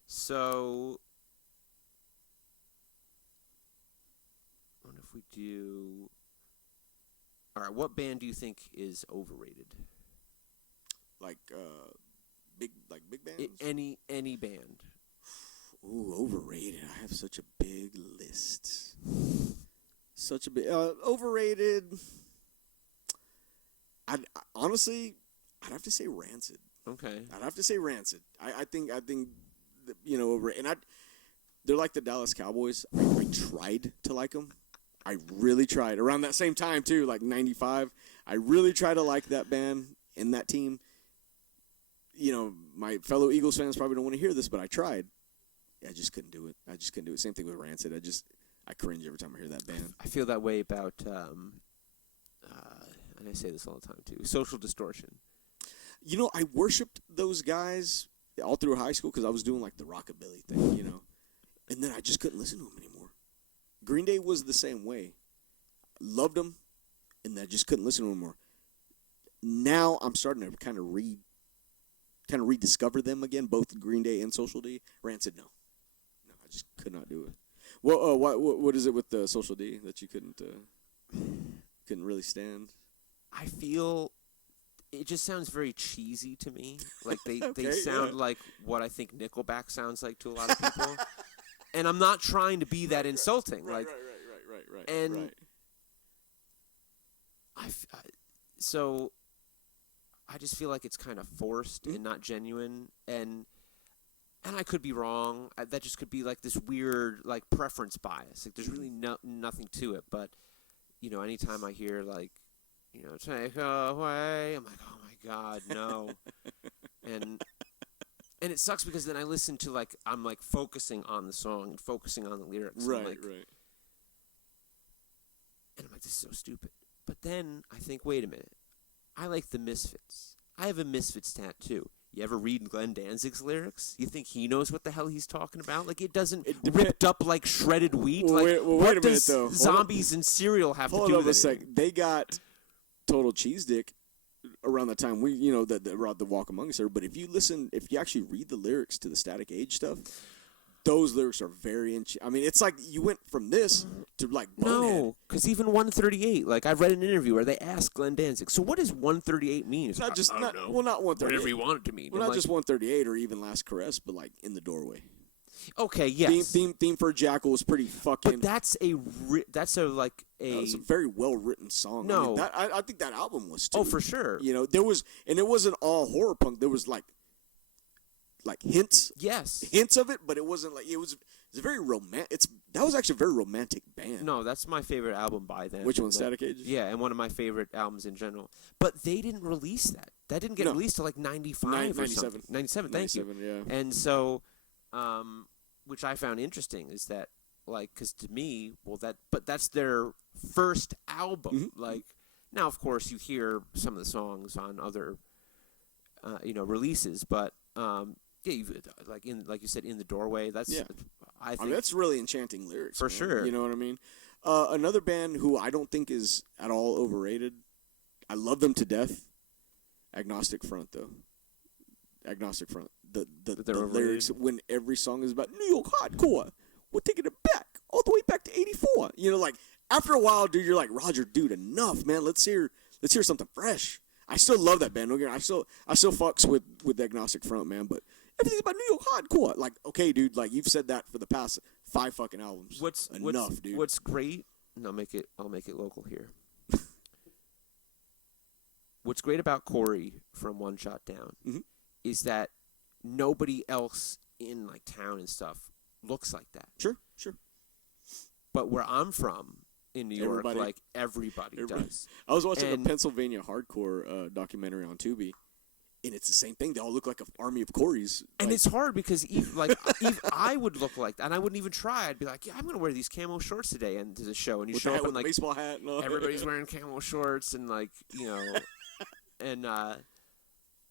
So... What if we do... All right, what band do you think is overrated? Like big bands? Any band. Ooh, overrated. I have such a big list. Such a big overrated. Honestly, I'd have to say Rancid. Okay. I'd have to say Rancid. I think you know, they're like the Dallas Cowboys. I tried to like them. I really tried. Around that same time, too, like 95, I really tried to like that band and that team. You know, my fellow Eagles fans probably don't want to hear this, but I tried. I just couldn't do it. Same thing with Rancid. I cringe every time I hear that band. I feel that way about, and I say this all the time, too, Social Distortion. You know, I worshipped those guys all through high school because I was doing, like, the rockabilly thing, you know. And then I just couldn't listen to them anymore. Green Day was the same way. Loved them, and I just couldn't listen to them anymore. Now I'm starting to kind of rediscover them again, both Green Day and Social D. Rancid, no, I just could not do it. Well, what is it with the Social D that you couldn't really stand? I feel it just sounds very cheesy to me. Like they sound like what I think Nickelback sounds like to a lot of people. And I'm not trying to be that insulting. Right. And so I just feel like it's kind of forced and not genuine. And I could be wrong. That just could be like this weird like preference bias. Like there's really nothing to it. But you know, anytime I hear like, you know, take away, I'm like, oh my God, no. And it sucks because then I listen to, like, I'm, like, focusing on the song and focusing on the lyrics. Right. And I'm like, this is so stupid. But then I think, wait a minute. I like the Misfits. I have a Misfits tattoo. You ever read Glenn Danzig's lyrics? You think he knows what the hell he's talking about? Like, it doesn't ripped up like shredded wheat. Well, like, wait a minute, though. Zombies and cereal have to do with it? Hold on a sec. They got Total Cheese Dick around the time the Walk Among Us. But if you actually read the lyrics to the Static Age stuff, those lyrics are very I mean, it's like you went from this to like Bonehead. No, because even 138, like I've read an interview where they asked Glenn Danzig, so what does 138 mean? It's not just I don't know. Well, not 138. Whatever you want it to mean. Well, not just 138 or even Last Caress, but like In the Doorway. Okay, yes. Theme for a Jackal was pretty fucking. But that's a very well written song. No, I mean, I think that album was too. Oh, for sure. You know, there was, and it wasn't all horror punk. There was like like hints. Yes. Hints of it, but it wasn't like it was a very romantic. That was actually a very romantic band. No, that's my favorite album by them. Which one, Static Age? Yeah, and one of my favorite albums in general. But they didn't release that. That didn't get released till like 95 or something. 97, thank you. Yeah. And so, which I found interesting is that, like, because to me, but that's their first album. Mm-hmm. Like, now, of course, you hear some of the songs on other, releases, but yeah, like you said, In the Doorway. That's I think that's really enchanting lyrics for sure. You know what I mean? Another band who I don't think is at all overrated. I love them to death. Agnostic Front, though. Agnostic Front. The lyrics when every song is about New York hardcore. We're taking it back all the way back to '84. You know, like after a while, dude, you're like, Roger, dude, enough, man. Let's hear something fresh. I still love that band. Okay, I still fucks with Agnostic Front, man. But everything's about New York hardcore. Like, okay, dude, like you've said that for the past 5 fucking albums. Dude? What's great? And I'll make it local here. What's great about Corey from One Shot Down is that nobody else in like town and stuff looks like that. Sure. But where I'm from in New York, like everybody does. I was watching a Pennsylvania hardcore documentary on Tubi, and it's the same thing. They all look like an army of Coreys. And it's hard because if I would look like that, and I wouldn't even try. I'd be like, yeah, I'm going to wear these camo shorts today and to the show. And you show up in like baseball hat and all. Everybody's wearing camo shorts and like, you know, and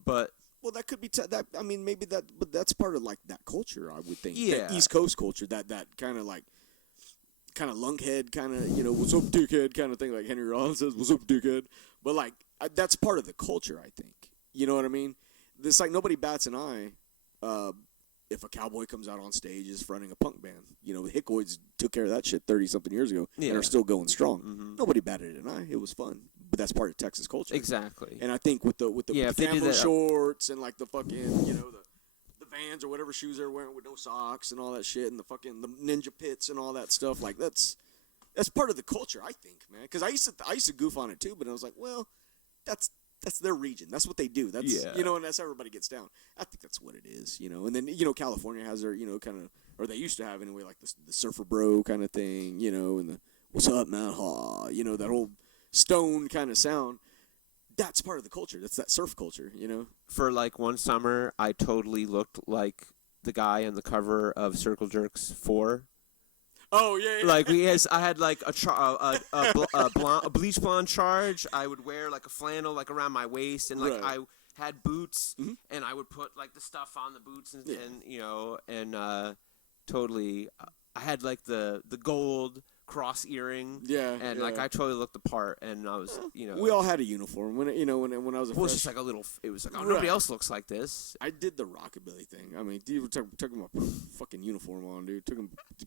but. Well, that could be that. I mean, maybe that, but that's part of like that culture. I would think. Yeah. That East Coast culture. That kind of like, kind of lunkhead, kind of what's up, dickhead, kind of thing. Like Henry Rollins says, "What's up, dickhead?" But like that's part of the culture. I think. You know what I mean? It's like nobody bats an eye if a cowboy comes out on stage is fronting a punk band. You know, the Hickoids took care of that shit 30-something years ago and are still going strong. Mm-hmm. Nobody batted an eye. It was fun. But that's part of Texas culture. Exactly. And I think with the camo shorts and like the fucking, the Vans or whatever shoes they're wearing with no socks and all that shit and the ninja pits and all that stuff, like that's part of the culture, I think, man. Because I used to goof on it too, but I was like, well, that's their region. That's what they do. That's and that's how everybody gets down. I think that's what it is, And then California has their kind of, or they used to have anyway, like the surfer bro kind of thing, and the what's up, man, that whole stone kind of sound. That's part of the culture. That's that surf culture, For like one summer, I totally looked like the guy on the cover of Circle Jerks 4. Oh yeah. Like I had like a bleach blonde charge. I would wear like a flannel like around my waist, and like I had boots, and I would put like the stuff on the boots, and totally. I had like the gold cross earring. Yeah. And like I totally looked the part, and I was We all had a uniform when I was a. It was just like a little. It was like nobody else looks like this. I did the rockabilly thing. I mean, dude, took my fucking uniform on, dude.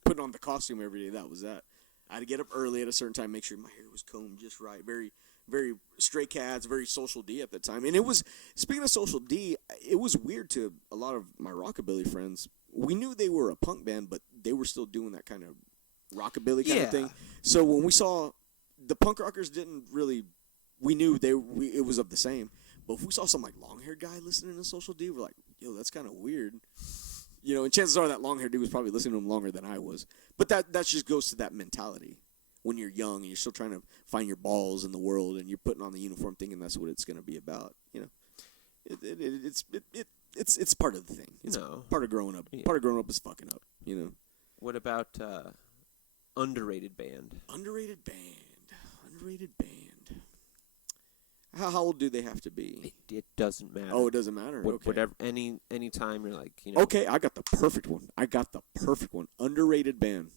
Putting on the costume every day. That was that. I had to get up early at a certain time, make sure my hair was combed just right. Very, very Stray Cats, very Social D at the time. And it was, speaking of Social D, it was weird to a lot of my rockabilly friends. We knew they were a punk band, but they were still doing that kind of rockabilly kind of thing. So when we saw the punk rockers didn't really, we knew it was of the same. But if we saw some like long-haired guy listening to Social D, we're like, yo, that's kind of weird. And chances are that long-haired dude was probably listening to him longer than I was. But that just goes to that mentality. When you're young and you're still trying to find your balls in the world and you're putting on the uniform thinking that's what it's going to be about, it's part of the thing. It's part of growing up. Yeah. Part of growing up is fucking up, What about underrated band? Underrated band. How old do they have to be? It doesn't matter. Oh, it doesn't matter. Okay. Whatever. Any time you're like, Okay, I got the perfect one. Underrated band.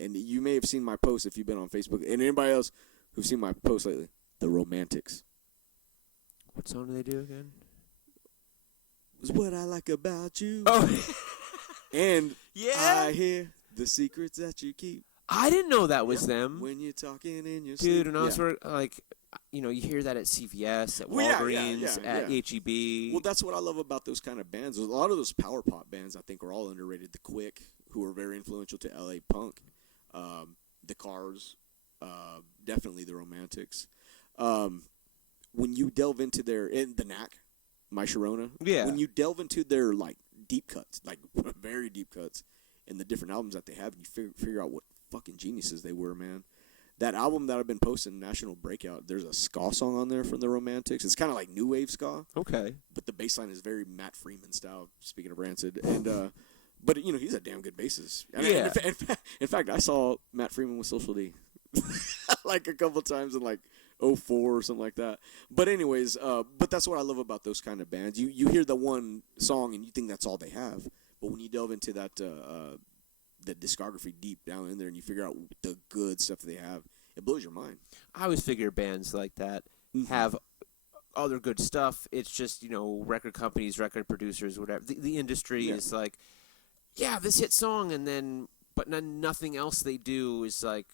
And you may have seen my post if you've been on Facebook. And anybody else who's seen my post lately. The Romantics. What song do they do again? It's What I Like About You. Oh. And I hear the secrets that you keep. I didn't know that was them. When you're talking in your sleep. Dude, when I was like, you hear that at CVS, at Walgreens, at HEB. Well, that's what I love about those kind of bands. A lot of those power pop bands, I think, are all underrated. The Quick, who are very influential to LA punk. The Cars, definitely the Romantics. When you delve into the Knack, My Sharona. Yeah. When you delve into their like deep cuts, like very deep cuts, in the different albums that they have. You figure out what fucking geniuses they were, man. That album that I've been posting, National Breakout, there's a ska song on there from the Romantics. It's kind of like new wave ska. Okay. But the bass line is very Matt Freeman style, speaking of Rancid. And, but, you know, he's a damn good bassist. Yeah. In fact, I saw Matt Freeman with Social D like a couple times in like 04 or something like that. But anyways, but that's what I love about those kind of bands. You hear the one song and you think that's all they have. But when you delve into that the discography deep down in there and you figure out the good stuff that they have, it blows your mind. I always figure bands like that have other good stuff. It's just, you know, record companies, record producers, whatever. The industry is like, yeah, this hit song, and then, but then nothing else they do is like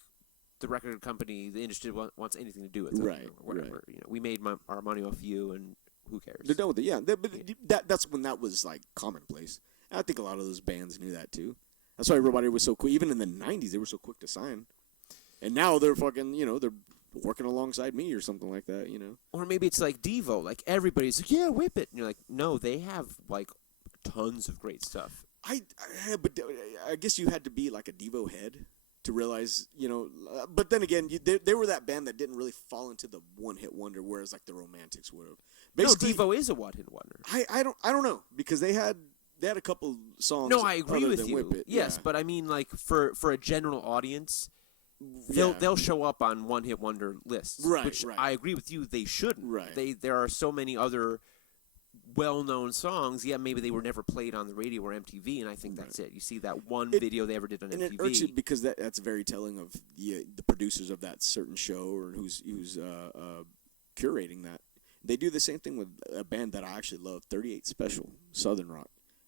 the record company, the industry wants anything to do with it. Right. Or whatever. Right. You know, we made our money off you, and who cares? They're done with it, yeah. That's when that was like commonplace. And I think a lot of those bands knew that too. That's why everybody was so quick. Even in the 90s, they were so quick to sign. And now they're fucking, you know, they're working alongside me or something like that, you know. Or maybe it's like Devo. Like, everybody's like, yeah, whip it. And you're like, no, they have, like, tons of great stuff. But I guess you had to be like a Devo head to realize, you know. But then again, they were that band that didn't really fall into the one-hit wonder, whereas, like, the Romantics would have. Basically, no, Devo is a one-hit wonder. I don't know, because they had a couple songs. No, I agree with you. Whip It. Yes, but I mean, like, for a general audience, they'll show up on one-hit wonder lists. Right, which right. I agree with you. They shouldn't. Right. There are so many other well-known songs. Yeah, maybe they were never played on the radio or MTV, and I think that's it. You see that one video they ever did on MTV. And it irks you because that's very telling of the producers of that certain show or who's curating that. They do the same thing with a band that I actually love, 38 Special, Southern Rock.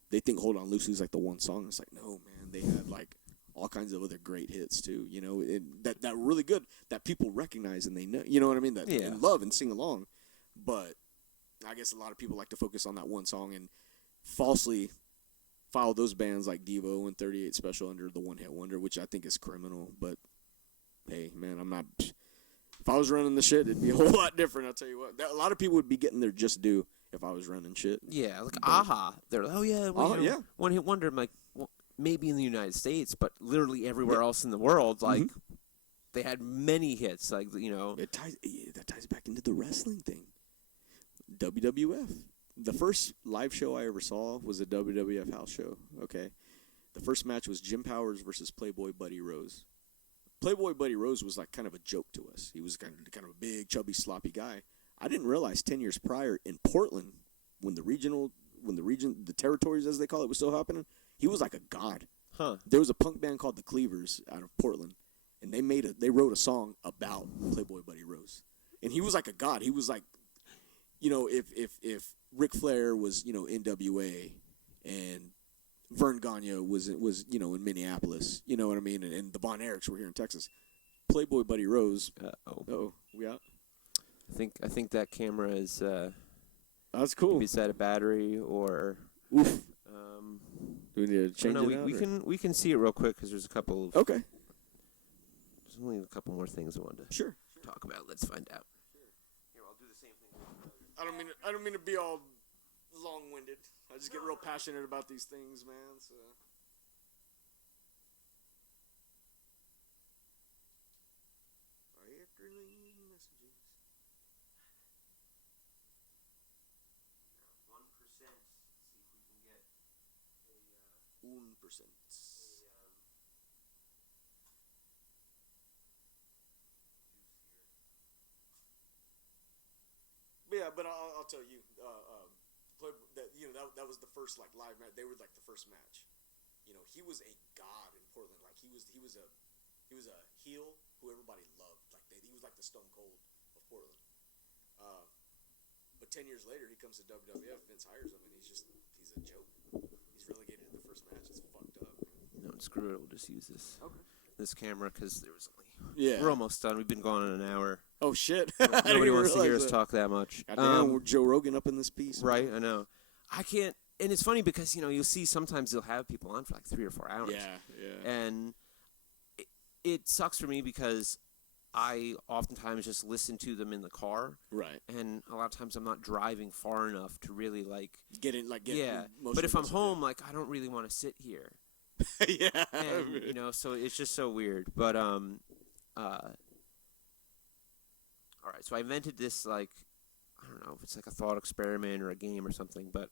They think Hold On Loosely is like the one song. It's like, no, man, they have like all kinds of other great hits too, you know, that really good that people recognize and they know, you know what I mean, that they love and sing along. But I guess a lot of people like to focus on that one song and falsely file those bands like Devo and 38 Special under the one hit wonder, which I think is criminal. But hey, man, I'm not. If I was running the shit, it'd be a whole lot different. I'll tell you what. A lot of people would be getting their just due if I was running shit. Yeah, like Aha. They're like, oh yeah, one hit wonder. I'm like, well, maybe in the United States, but literally everywhere else in the world, like they had many hits. Like, you know, that ties back into the wrestling thing. WWF. The first live show I ever saw was a WWF house show. Okay, the first match was Jim Powers versus Playboy Buddy Rose. Playboy Buddy Rose was like kind of a joke to us. He was kind of a big, chubby, sloppy guy. I didn't realize 10 years prior in Portland, when the territories, as they call it, was still happening, he was like a god. Huh. There was a punk band called the Cleavers out of Portland, and they wrote a song about Playboy Buddy Rose. And he was like a god. He was like, you know, if Ric Flair was, you know, NWA and Vern Gagne was you know, in Minneapolis, you know what I mean, and the Von Erichs were here in Texas. Playboy Buddy Rose. We out. I think that camera is. That's cool. Maybe it's out of battery or. Oof. Do we need to change it out? We can see it real quick because there's a couple of. Okay. There's only a couple more things I wanted to talk about. Let's find out. Here, I'll do the same thing. I don't mean to be all long-winded. I just get real passionate about these things, man. So. Messages. 1%. See if we can get a 1%. Yeah, but I'll tell you, that was the first like live match. They were like the first match. You know, he was a god in Portland. Like he was a heel who everybody loved. Like he was like the Stone Cold of Portland. But 10 years later, he comes to WWF. Vince hires him, and he's a joke. He's relegated to the first match. It's fucked up. No, screw it. We'll just use this camera because there was only. Yeah. We're almost done. We've been going on an hour. Oh shit! Nobody wants to hear us talk that much. We're Joe Rogan up in this piece. Right, I know. I can't, and it's funny because, you know, you'll see sometimes they'll have people on for like 3 or 4 hours. Yeah. And it sucks for me because I oftentimes just listen to them in the car. Right. And a lot of times I'm not driving far enough to really get yeah. But if I'm home, I don't really want to sit here. Yeah. And, so it's just so weird. But all right. So I invented this I don't know if it's like a thought experiment or a game or something, but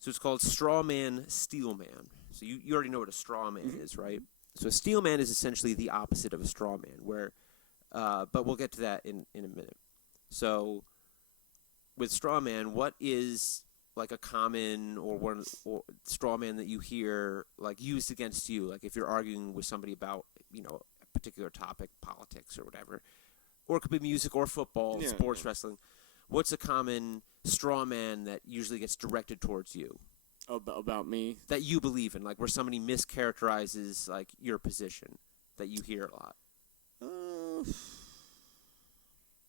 so it's called Straw Man, Steel Man. So you already know what a straw man is, right? So a steel man is essentially the opposite of a straw man, where but we'll get to that in a minute. So with straw man, what is like a common or straw man that you hear used against you? Like if you're arguing with somebody about a particular topic, politics or whatever, or it could be music or football, sports, wrestling. What's a common straw man that usually gets directed towards you? About me? That you believe in, where somebody mischaracterizes your position that you hear a lot.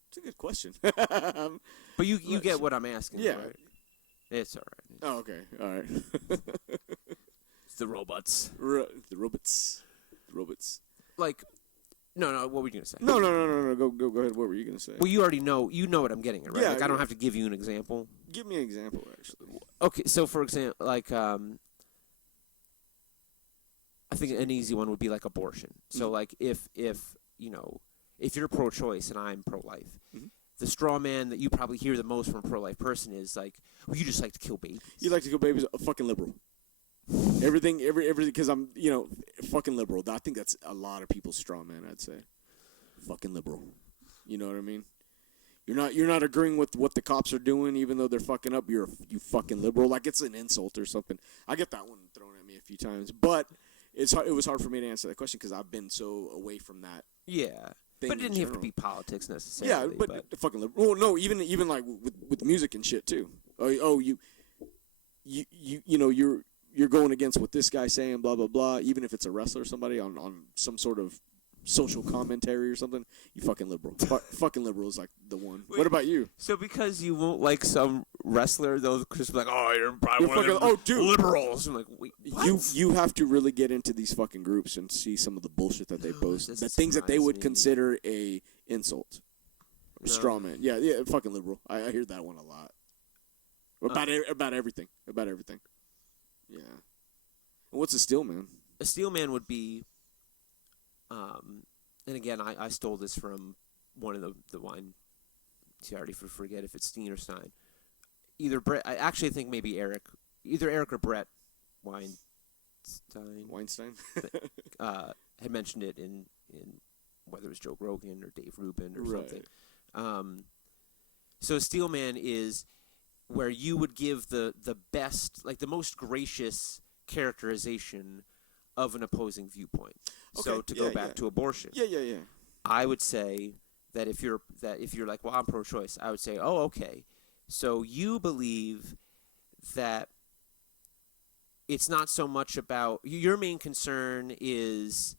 It's a good question. But you get what I'm asking, yeah. Right? It's all right. Oh, okay. All right. It's the robots. The robots. The robots. No, what were you going to say? No. Go ahead. What were you going to say? Well, you already know. You know what I'm getting at, right? Yeah, I don't have to give you an example. Give me an example, actually. Okay, so for example, I think an easy one would be abortion. So if you're pro-choice and I'm pro-life, the straw man that you probably hear the most from a pro-life person is well, you just like to kill babies. You like to kill babies? A fucking liberal. Everything, because I'm, fucking liberal. I think that's a lot of people's straw man, I'd say. Fucking liberal. You know what I mean? You're not agreeing with what the cops are doing, even though they're fucking up. You fucking liberal. It's an insult or something. I get that one thrown at me a few times, but it was hard for me to answer that question because I've been so away from that. Yeah. But it didn't have to be politics necessarily. Yeah, but fucking liberal. Well, no, even with music and shit too. You're going against what this guy's saying, blah blah blah. Even if it's a wrestler or somebody on some sort of social commentary or something, you fucking liberal. Fucking liberal is the one. Wait, what about you? So because you won't like some wrestler, they'll just be oh, you're probably one fucking, of them liberals. I'm wait, what? You have to really get into these fucking groups and see some of the bullshit that they post. The things that they would consider a insult. Straw man. Yeah, fucking liberal. I hear that one a lot. About everything. About everything. Yeah. And what's a steel man? A steel man would be and again, I stole this from one of the wine. See, I already forget if it's Steen or Stein. Either Brett. I actually think maybe Eric. Either Eric or Brett Weinstein had mentioned it in whether it was Joe Rogan or Dave Rubin or something. So steel man is where you would give the best, the most gracious characterization of an opposing viewpoint. Okay. So to go back to abortion. Yeah. I would say that if you're well, I'm pro-choice, I would say, oh, okay. So you believe that it's not so much about your main concern is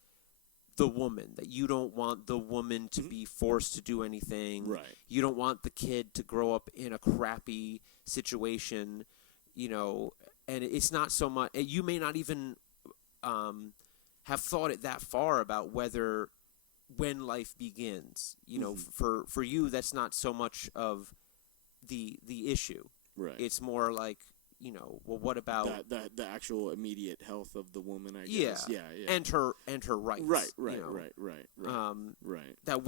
the woman, that you don't want the woman to be forced to do anything. Right. You don't want the kid to grow up in a crappy situation, and it's not so much. You may not even have thought it that far about when life begins. For you, that's not so much of the issue. Right. It's more well, what about the actual immediate health of the woman? I guess. Yeah. And her rights. Right. That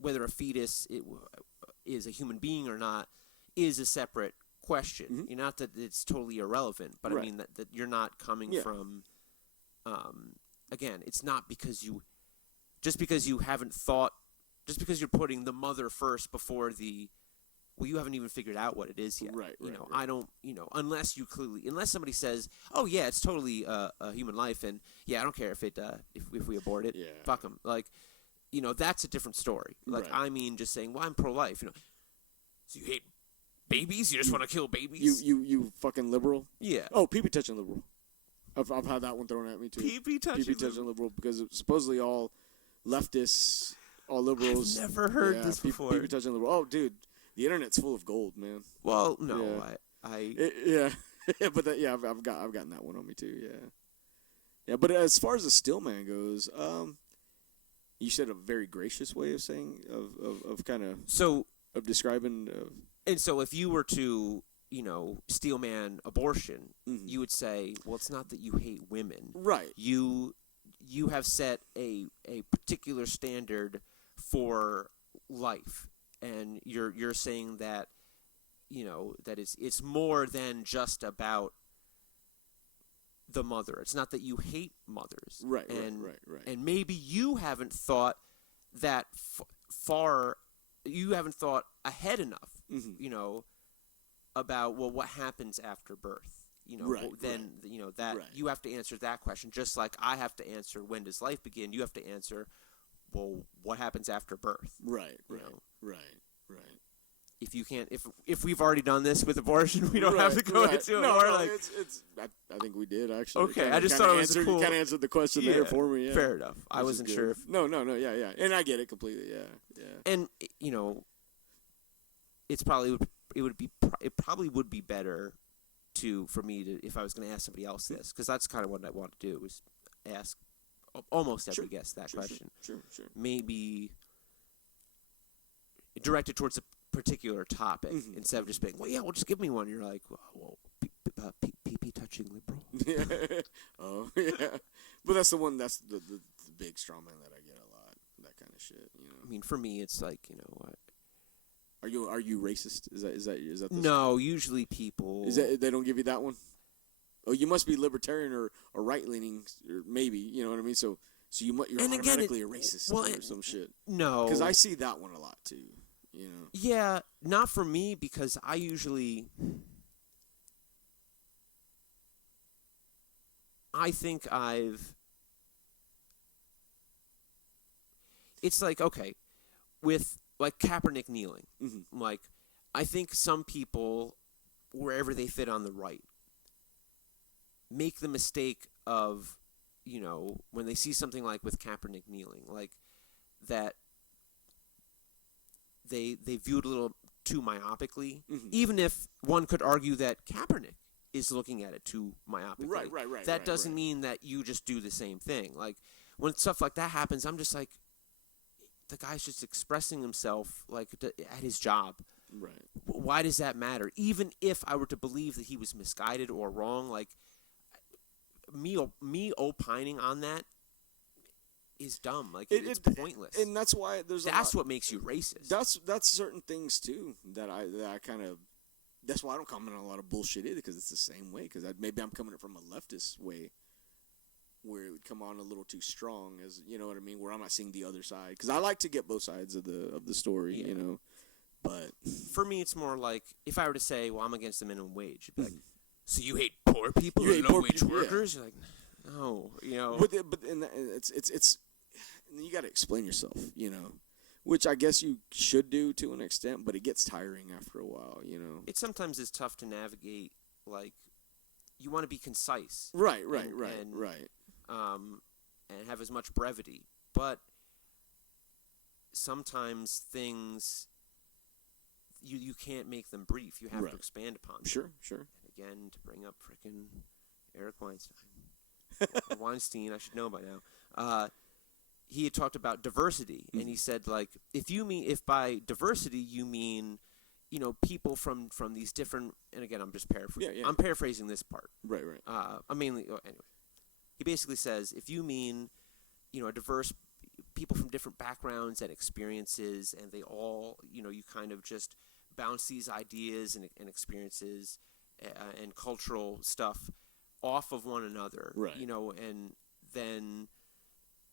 whether a fetus is a human being or not is a separate question. Not that it's totally irrelevant, but I mean that you're not coming from. Again, it's not because you haven't thought, just because you're putting the mother first before the. Well, you haven't even figured out what it is yet. Right. I don't. Unless somebody says, "Oh yeah, it's totally a human life," and yeah, I don't care if we abort it. Yeah. Fuck them. That's a different story. I mean, just saying, well, I'm pro-life. So you hate babies? You just want to kill babies? You fucking liberal? Yeah. Oh, pee-pee touching liberal. I've had that one thrown at me too. Pee-pee touching liberal because supposedly all leftists, all liberals. I've never heard this before. Pee-pee touching liberal. Oh, dude. The internet's full of gold, man. Well, no, yeah. But I've gotten that one on me too. Yeah. But as far as the steel man goes, You said a very gracious way of saying of kind of of describing. And so if you were to steel man abortion, you would say, well, it's not that you hate women, right? You have set a particular standard for life, and you're saying that that it's more than just about the mother. It's not that you hate mothers, right? And maybe you haven't thought that far. You haven't thought ahead enough, about what happens after birth. You have to answer that question, just like I have to answer when does life begin. You have to answer, well, what happens after birth? Right. If you can't, if we've already done this with abortion, we don't have to go into it more. I think we did actually. Okay, I just thought it was cool. You kind of answered the question there for me. Yeah. Fair enough. I wasn't sure. No, yeah, and I get it completely. Yeah. And it probably would be better for me to, if I was going to ask somebody else this, because that's kind of what I want to do, is ask almost every guest that question. Sure. Maybe directed towards a particular topic instead of just being, well, just give me one. You're like, well, pee touching liberal. Oh yeah, but that's the one. That's the big straw man that I get a lot. That kind of shit. I mean, for me, it's like Are you racist? Is that no? Usually people they don't give you that one. Oh, you must be libertarian or right leaning, or maybe you know what I mean. So you're automatically a racist or some shit. No, because I see that one a lot too. Yeah, not for me, because I think it's like, okay, with like Kaepernick kneeling, like I think some people, wherever they fit on the right, make the mistake of, when they see something like with Kaepernick kneeling, like that they view it a little too myopically, even if one could argue that Kaepernick is looking at it too myopically. Right. That doesn't mean that you just do the same thing. Like, when stuff like that happens, I'm just like, the guy's just expressing himself like at his job. Right. Why does that matter? Even if I were to believe that he was misguided or wrong, like me opining on that is dumb. Like it's pointless. And that's why that's what makes you racist. That's certain things too that I kind of. That's why I don't comment on a lot of bullshit either, because it's the same way. Because maybe I'm coming from a leftist way, where it would come on a little too strong, as you know what I mean. Where I'm not seeing the other side, because I like to get both sides of the story, But for me, it's more like if I were to say, "Well, I'm against the minimum wage," you'd be like, "So you hate poor people, you hate low-wage workers?" Yeah. You're like, no, But it's you got to explain yourself, Which I guess you should do to an extent, but it gets tiring after a while, It sometimes is tough to navigate. Like, you want to be concise, right, and have as much brevity. But sometimes things you can't make them brief. You have to expand upon them. Sure. And again, to bring up frickin' Eric Weinstein, Weinstein, I should know by now. He had talked about diversity, and he said, like, if by diversity you mean, people from these different, and again, I'm just paraphrasing. Yeah. I'm paraphrasing this part. Right. Anyway, he basically says, if you mean, a diverse people from different backgrounds and experiences, and they all, you kind of just bounce these ideas and experiences and cultural stuff off of one another, right. And then.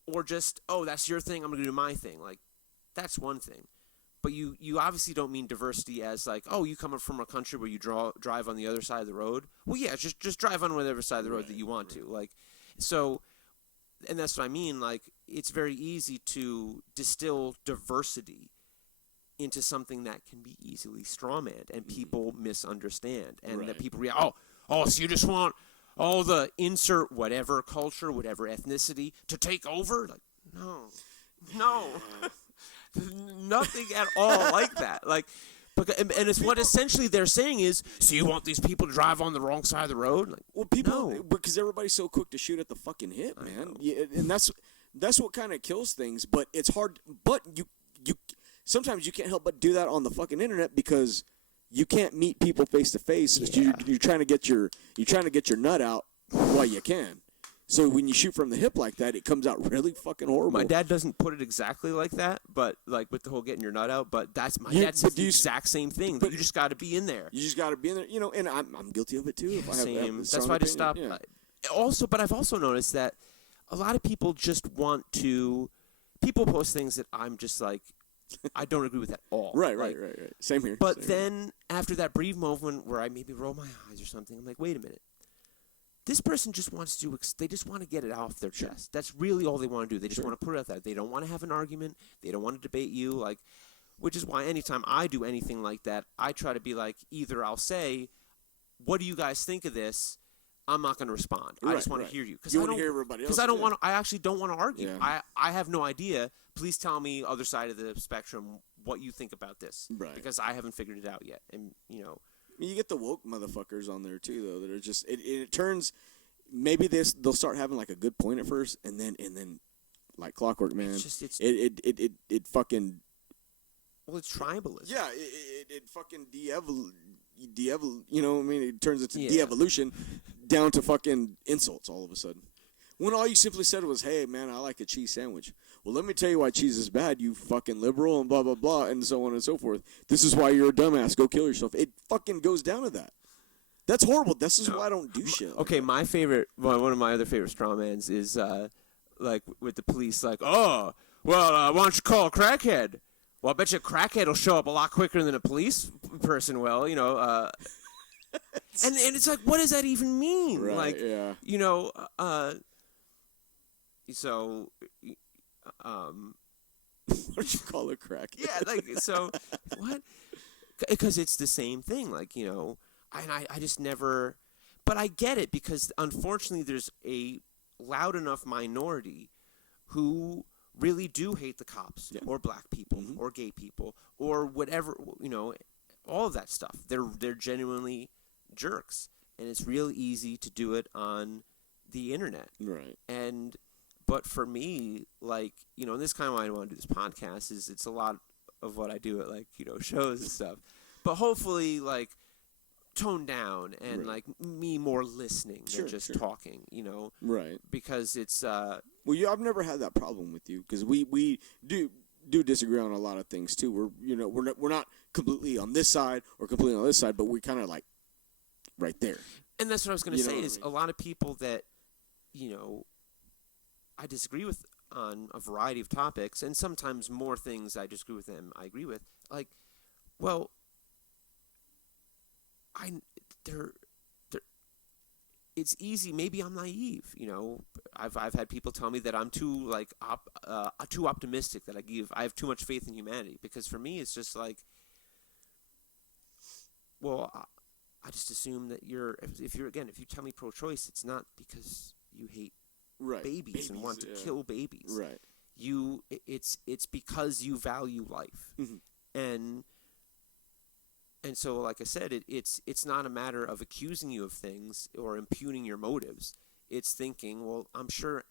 Or just, oh, that's your thing, I'm going to do my thing. Like, that's one thing. But you obviously don't mean diversity as like, oh, you come from a country where you drive on the other side of the road. Well, yeah, just drive on whatever side of the road that you want to. Like, so, and that's what I mean. Like, it's very easy to distill diversity into something that can be easily strawmanned, and people misunderstand. And that people react, oh, so you just want all the insert whatever culture, whatever ethnicity to take over? Like, no, nothing at all like that. Like, And it's what essentially they're saying is, so you want these people to drive on the wrong side of the road? Like, well, people, because everybody's so quick to shoot at the fucking hip, man. Yeah, and that's what kind of kills things. But it's hard. But you sometimes you can't help but do that on the fucking internet because you can't meet people face to face. You're trying to get your nut out while you can. So when you shoot from the hip like that, it comes out really fucking horrible. My dad doesn't put it exactly like that, but like with the whole getting your nut out. But that's my dad says the exact same thing. But you just got to be in there. You just got to be in there, And I'm guilty of it too. If I have that's why I just stopped. Yeah. But I've also noticed that a lot of people just want to. People post things that I'm just like, I don't agree with at all. Right. Same here. But then after that brief moment where I maybe roll my eyes or something, I'm like, wait a minute. This person just wants to they just want to get it off their chest. That's really all they want to do. They just want to put it out there. They don't want to have an argument. They don't want to debate you, which is why anytime I do anything like that, I try to be like, either I'll say, what do you guys think of this? I'm not going to respond. I just want to hear you. You want to hear everybody else. Because I actually don't want to argue. Yeah. I have no idea. Please tell me, other side of the spectrum, what you think about this. Right. Because I haven't figured it out yet. And, You get the woke motherfuckers on there too, though. That are just it turns. Maybe they'll start having like a good point at first, and then like clockwork, man. It fucking. Well, it's tribalism. Yeah, it fucking you know what I mean? It turns into de-evolution down to fucking insults all of a sudden. When all you simply said was, "Hey, man, I like a cheese sandwich." Well, let me tell you why cheese is bad, you fucking liberal, and blah, blah, blah, and so on and so forth. This is why you're a dumbass. Go kill yourself. It fucking goes down to that. That's horrible. This is why I don't do shit. Okay, my favorite, one of my other favorite straw mans is, like, with the police, like, oh, well, why don't you call a crackhead? Well, I bet you a crackhead will show up a lot quicker than a police person will, and it's like, what does that even mean? Right, like, so... What'd you call a crack? Yeah, like, so, what? Because it's the same thing, like, and I just never, but I get it, because unfortunately there's a loud enough minority who really do hate the cops, or black people, or gay people, or whatever, all of that stuff. They're genuinely jerks, and it's real easy to do it on the internet. Right. But for me, like, and this is kind of why I want to do this podcast, is it's a lot of what I do at, like, shows and stuff. But hopefully, like, tone down and, like, me more listening than just talking, Right. Because it's... Well, I've never had that problem with you, because we do disagree on a lot of things, too. We're not completely on this side or completely on this side, but we're kind of, like, right there. And that's what I was going to say, is a lot of people that, I disagree with on a variety of topics, and sometimes more things I disagree with them I agree with. Like, well, it's easy. Maybe I'm naive. I've had people tell me that I'm too too optimistic, that I have too much faith in humanity. Because for me, it's just like, well, I just assume that if you tell me pro-choice, it's not because you hate babies and want to kill babies. Right. It's because you value life. And so, like I said, it's not a matter of accusing you of things or impugning your motives. It's thinking, well, I'm sure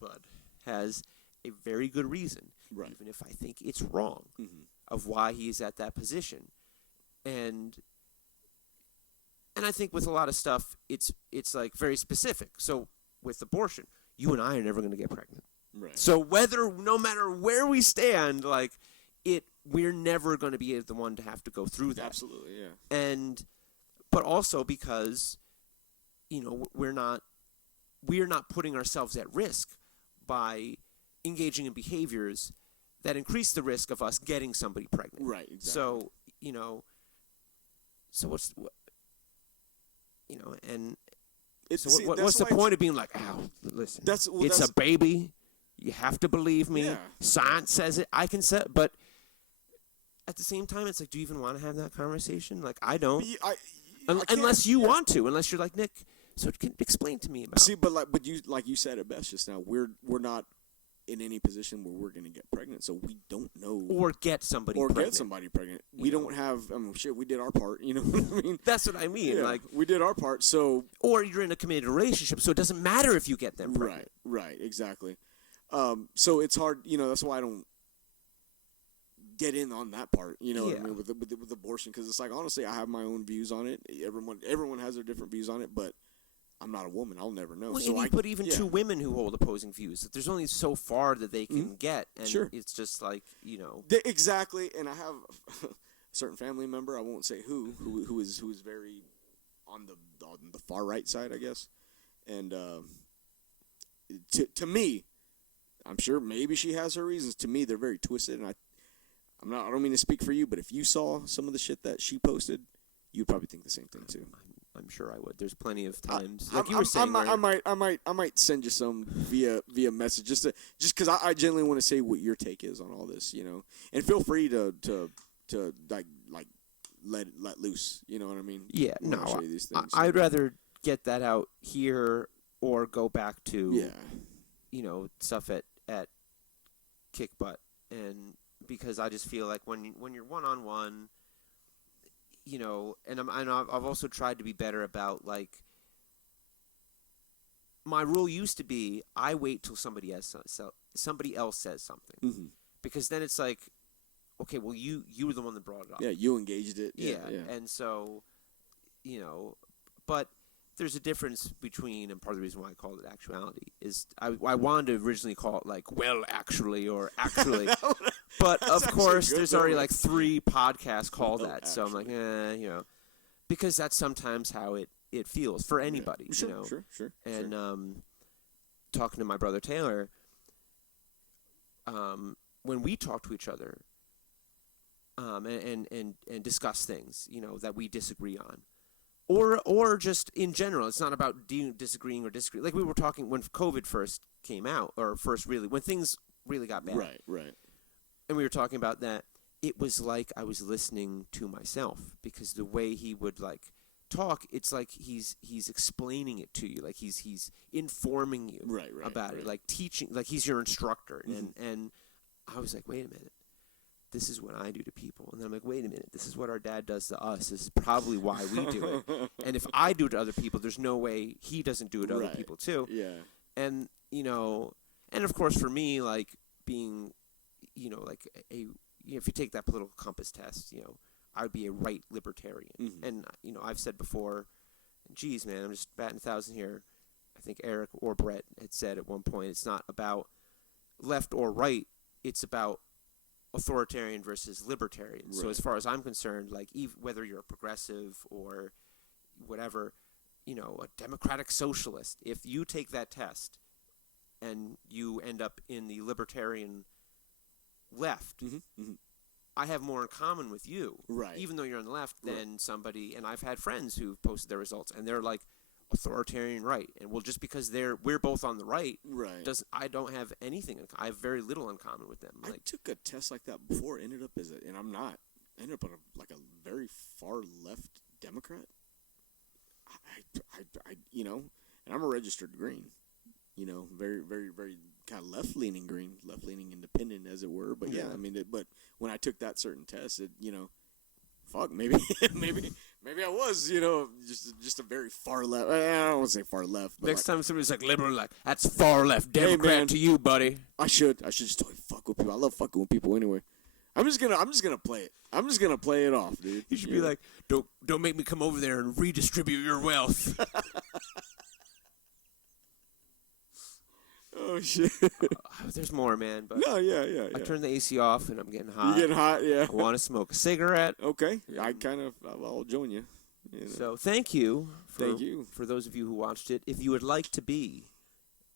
Bud has a very good reason, even if I think it's wrong, of why he's at that position. And I think with a lot of stuff, it's like very specific. So with abortion, you and I are never going to get pregnant. Right. So no matter where we stand, like, we're never going to be the one to have to go through that. Absolutely, yeah. But also because, we're not putting ourselves at risk by engaging in behaviors that increase the risk of us getting somebody pregnant. Right, exactly. So, what's the point of being like, listen, it's a baby. You have to believe me. Yeah. Science says it. I can say it. But at the same time, it's like, do you even want to have that conversation? Like, I don't. Unless you want to. Unless you're like, Nick, so explain to me about. See, but you said it best just now. We're not in any position where we're going to get pregnant, so we don't know. Or get somebody pregnant. We don't have, shit, we did our part, you know what I mean? That's what I mean. Yeah, like, we did our part, so. Or you're in a committed relationship, so it doesn't matter if you get them pregnant. Right, exactly. So it's hard, that's why I don't get in on that part, what I mean, with abortion, because it's like, honestly, I have my own views on it. Everyone has their different views on it, but I'm not a woman. I'll never know. Well, so but even two women who hold opposing views, there's only so far that they can get, and it's just like, Exactly, and I have a certain family member, I won't say who is very on the far right side, I guess, and to me, I'm sure maybe she has her reasons. To me, they're very twisted, and I don't mean to speak for you, but if you saw some of the shit that she posted, you'd probably think the same thing too. I'm sure I would. There's plenty of times, like you were saying. I might send you some via message, just because I genuinely want to say what your take is on all this, and feel free to like let loose, you know what I mean? Yeah, no, show you these things, I'd rather get that out here or go back to stuff at Kick Butt, and because I just feel like when you're one-on-one, and I've also tried to be better about, like, my rule used to be I wait till somebody else says something, because then it's like, okay, well you were the one that brought it up. Yeah, you engaged it. Yeah. And so, but there's a difference between, and part of the reason why I called it Actuality is I wanted to originally call it like, well, actually, or actually, but of course there's already like 3 podcasts called that, actually. So I'm like, because that's sometimes how it feels for anybody, Sure. And talking to my brother Taylor, when we talk to each other, and discuss things, that we disagree on. Or just in general, it's not about disagreeing or disagreeing. Like we were talking when COVID first came out, or when things really got bad. Right. And we were talking about that. It was like I was listening to myself, because the way he would like talk, it's like he's explaining it to you, like he's informing you about it, like teaching, like he's your instructor. And I was like, wait a minute. This is what I do to people. And then I'm like, wait a minute, this is what our dad does to us. This is probably why we do it. And if I do it to other people, there's no way he doesn't do it to other people too. Yeah. And, and of course for me, like being, like if you take that political compass test, I would be a right libertarian. And, I've said before, geez, man, I'm just batting 1,000 here. I think Eric or Brett had said at one point, it's not about left or right. It's about authoritarian versus libertarian. So as far as I'm concerned, like whether you're a progressive or whatever, a democratic socialist, if you take that test and you end up in the libertarian left, I have more in common with you, even though you're on the left, than somebody. And I've had friends who've posted their results and they're like authoritarian right, and well, just because we're both on the right, I don't have anything. I have very little in common with them. Like, I took a test like that before, ended up and I'm not. I ended up on a very far left Democrat. And I'm a registered green. Very, very, very kind of left-leaning green, left-leaning independent, as it were. But yeah, I mean, but when I took that certain test, fuck, maybe I was, just a very far left. I don't want to say far left. But next time somebody's like liberal, like, that's far left Democrat to you, buddy. I should just totally fuck with people. I love fucking with people anyway. I'm just gonna play it. I'm just gonna play it off, dude. You should be like, don't make me come over there and redistribute your wealth. Oh shit! There's more, man. But no, yeah. I turned the AC off and I'm getting hot. You getting hot? Yeah. I want to smoke a cigarette. Okay, I'll join you. So thank you for those of you who watched it. If you would like to be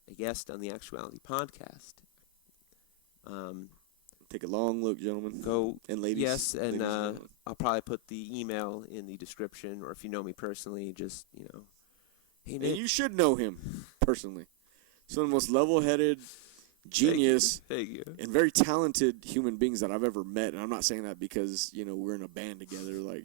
a guest on the Actuality podcast, take a long look, gentlemen. Go and ladies. Yes, and I'll probably put the email in the description, or if you know me personally, just hey, Nick. And you should know him personally. Some of the most level-headed, genius, Thank you. And very talented human beings that I've ever met. And I'm not saying that because, we're in a band together. Like,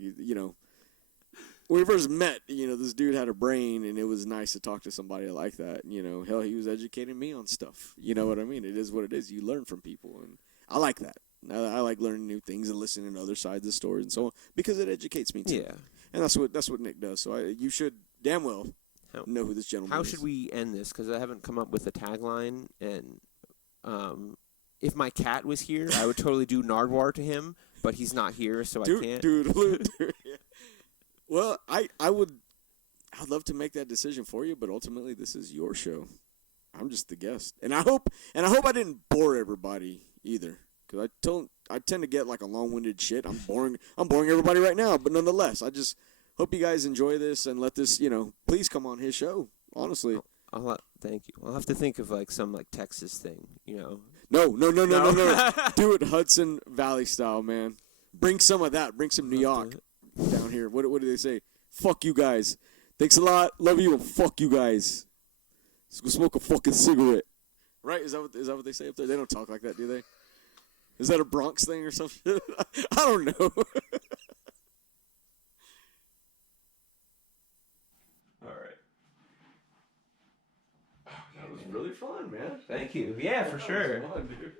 when we first met, this dude had a brain, and it was nice to talk to somebody like that. Hell, he was educating me on stuff. You know what I mean? It is what it is. You learn from people, and I like that. I like learning new things and listening to other sides of stories and so on because it educates me too. Yeah, and that's what Nick does. So you should damn well know who this gentleman is. How should we end this? Because I haven't come up with a tagline, and if my cat was here, I would totally do Nardwaur to him, but he's not here, so I can't. Dude. Well, I'd love to make that decision for you, but ultimately this is your show. I'm just the guest, and I hope I didn't bore everybody either, because I tend to get like a long-winded shit. I'm boring everybody right now, but nonetheless, I just hope you guys enjoy this and let this, please come on his show. Honestly, thank you. I'll have to think of like some like Texas thing, No. Do it Hudson Valley style, man. Bring some of that. Bring some New York down here. What do they say? Fuck you guys. Thanks a lot. Love you and fuck you guys. Let's go smoke a fucking cigarette. Right? Is that what they say up there? They don't talk like that, do they? Is that a Bronx thing or something? I don't know. All right. That was really fun, man. Thank you. Yeah, for sure. Fun, dude.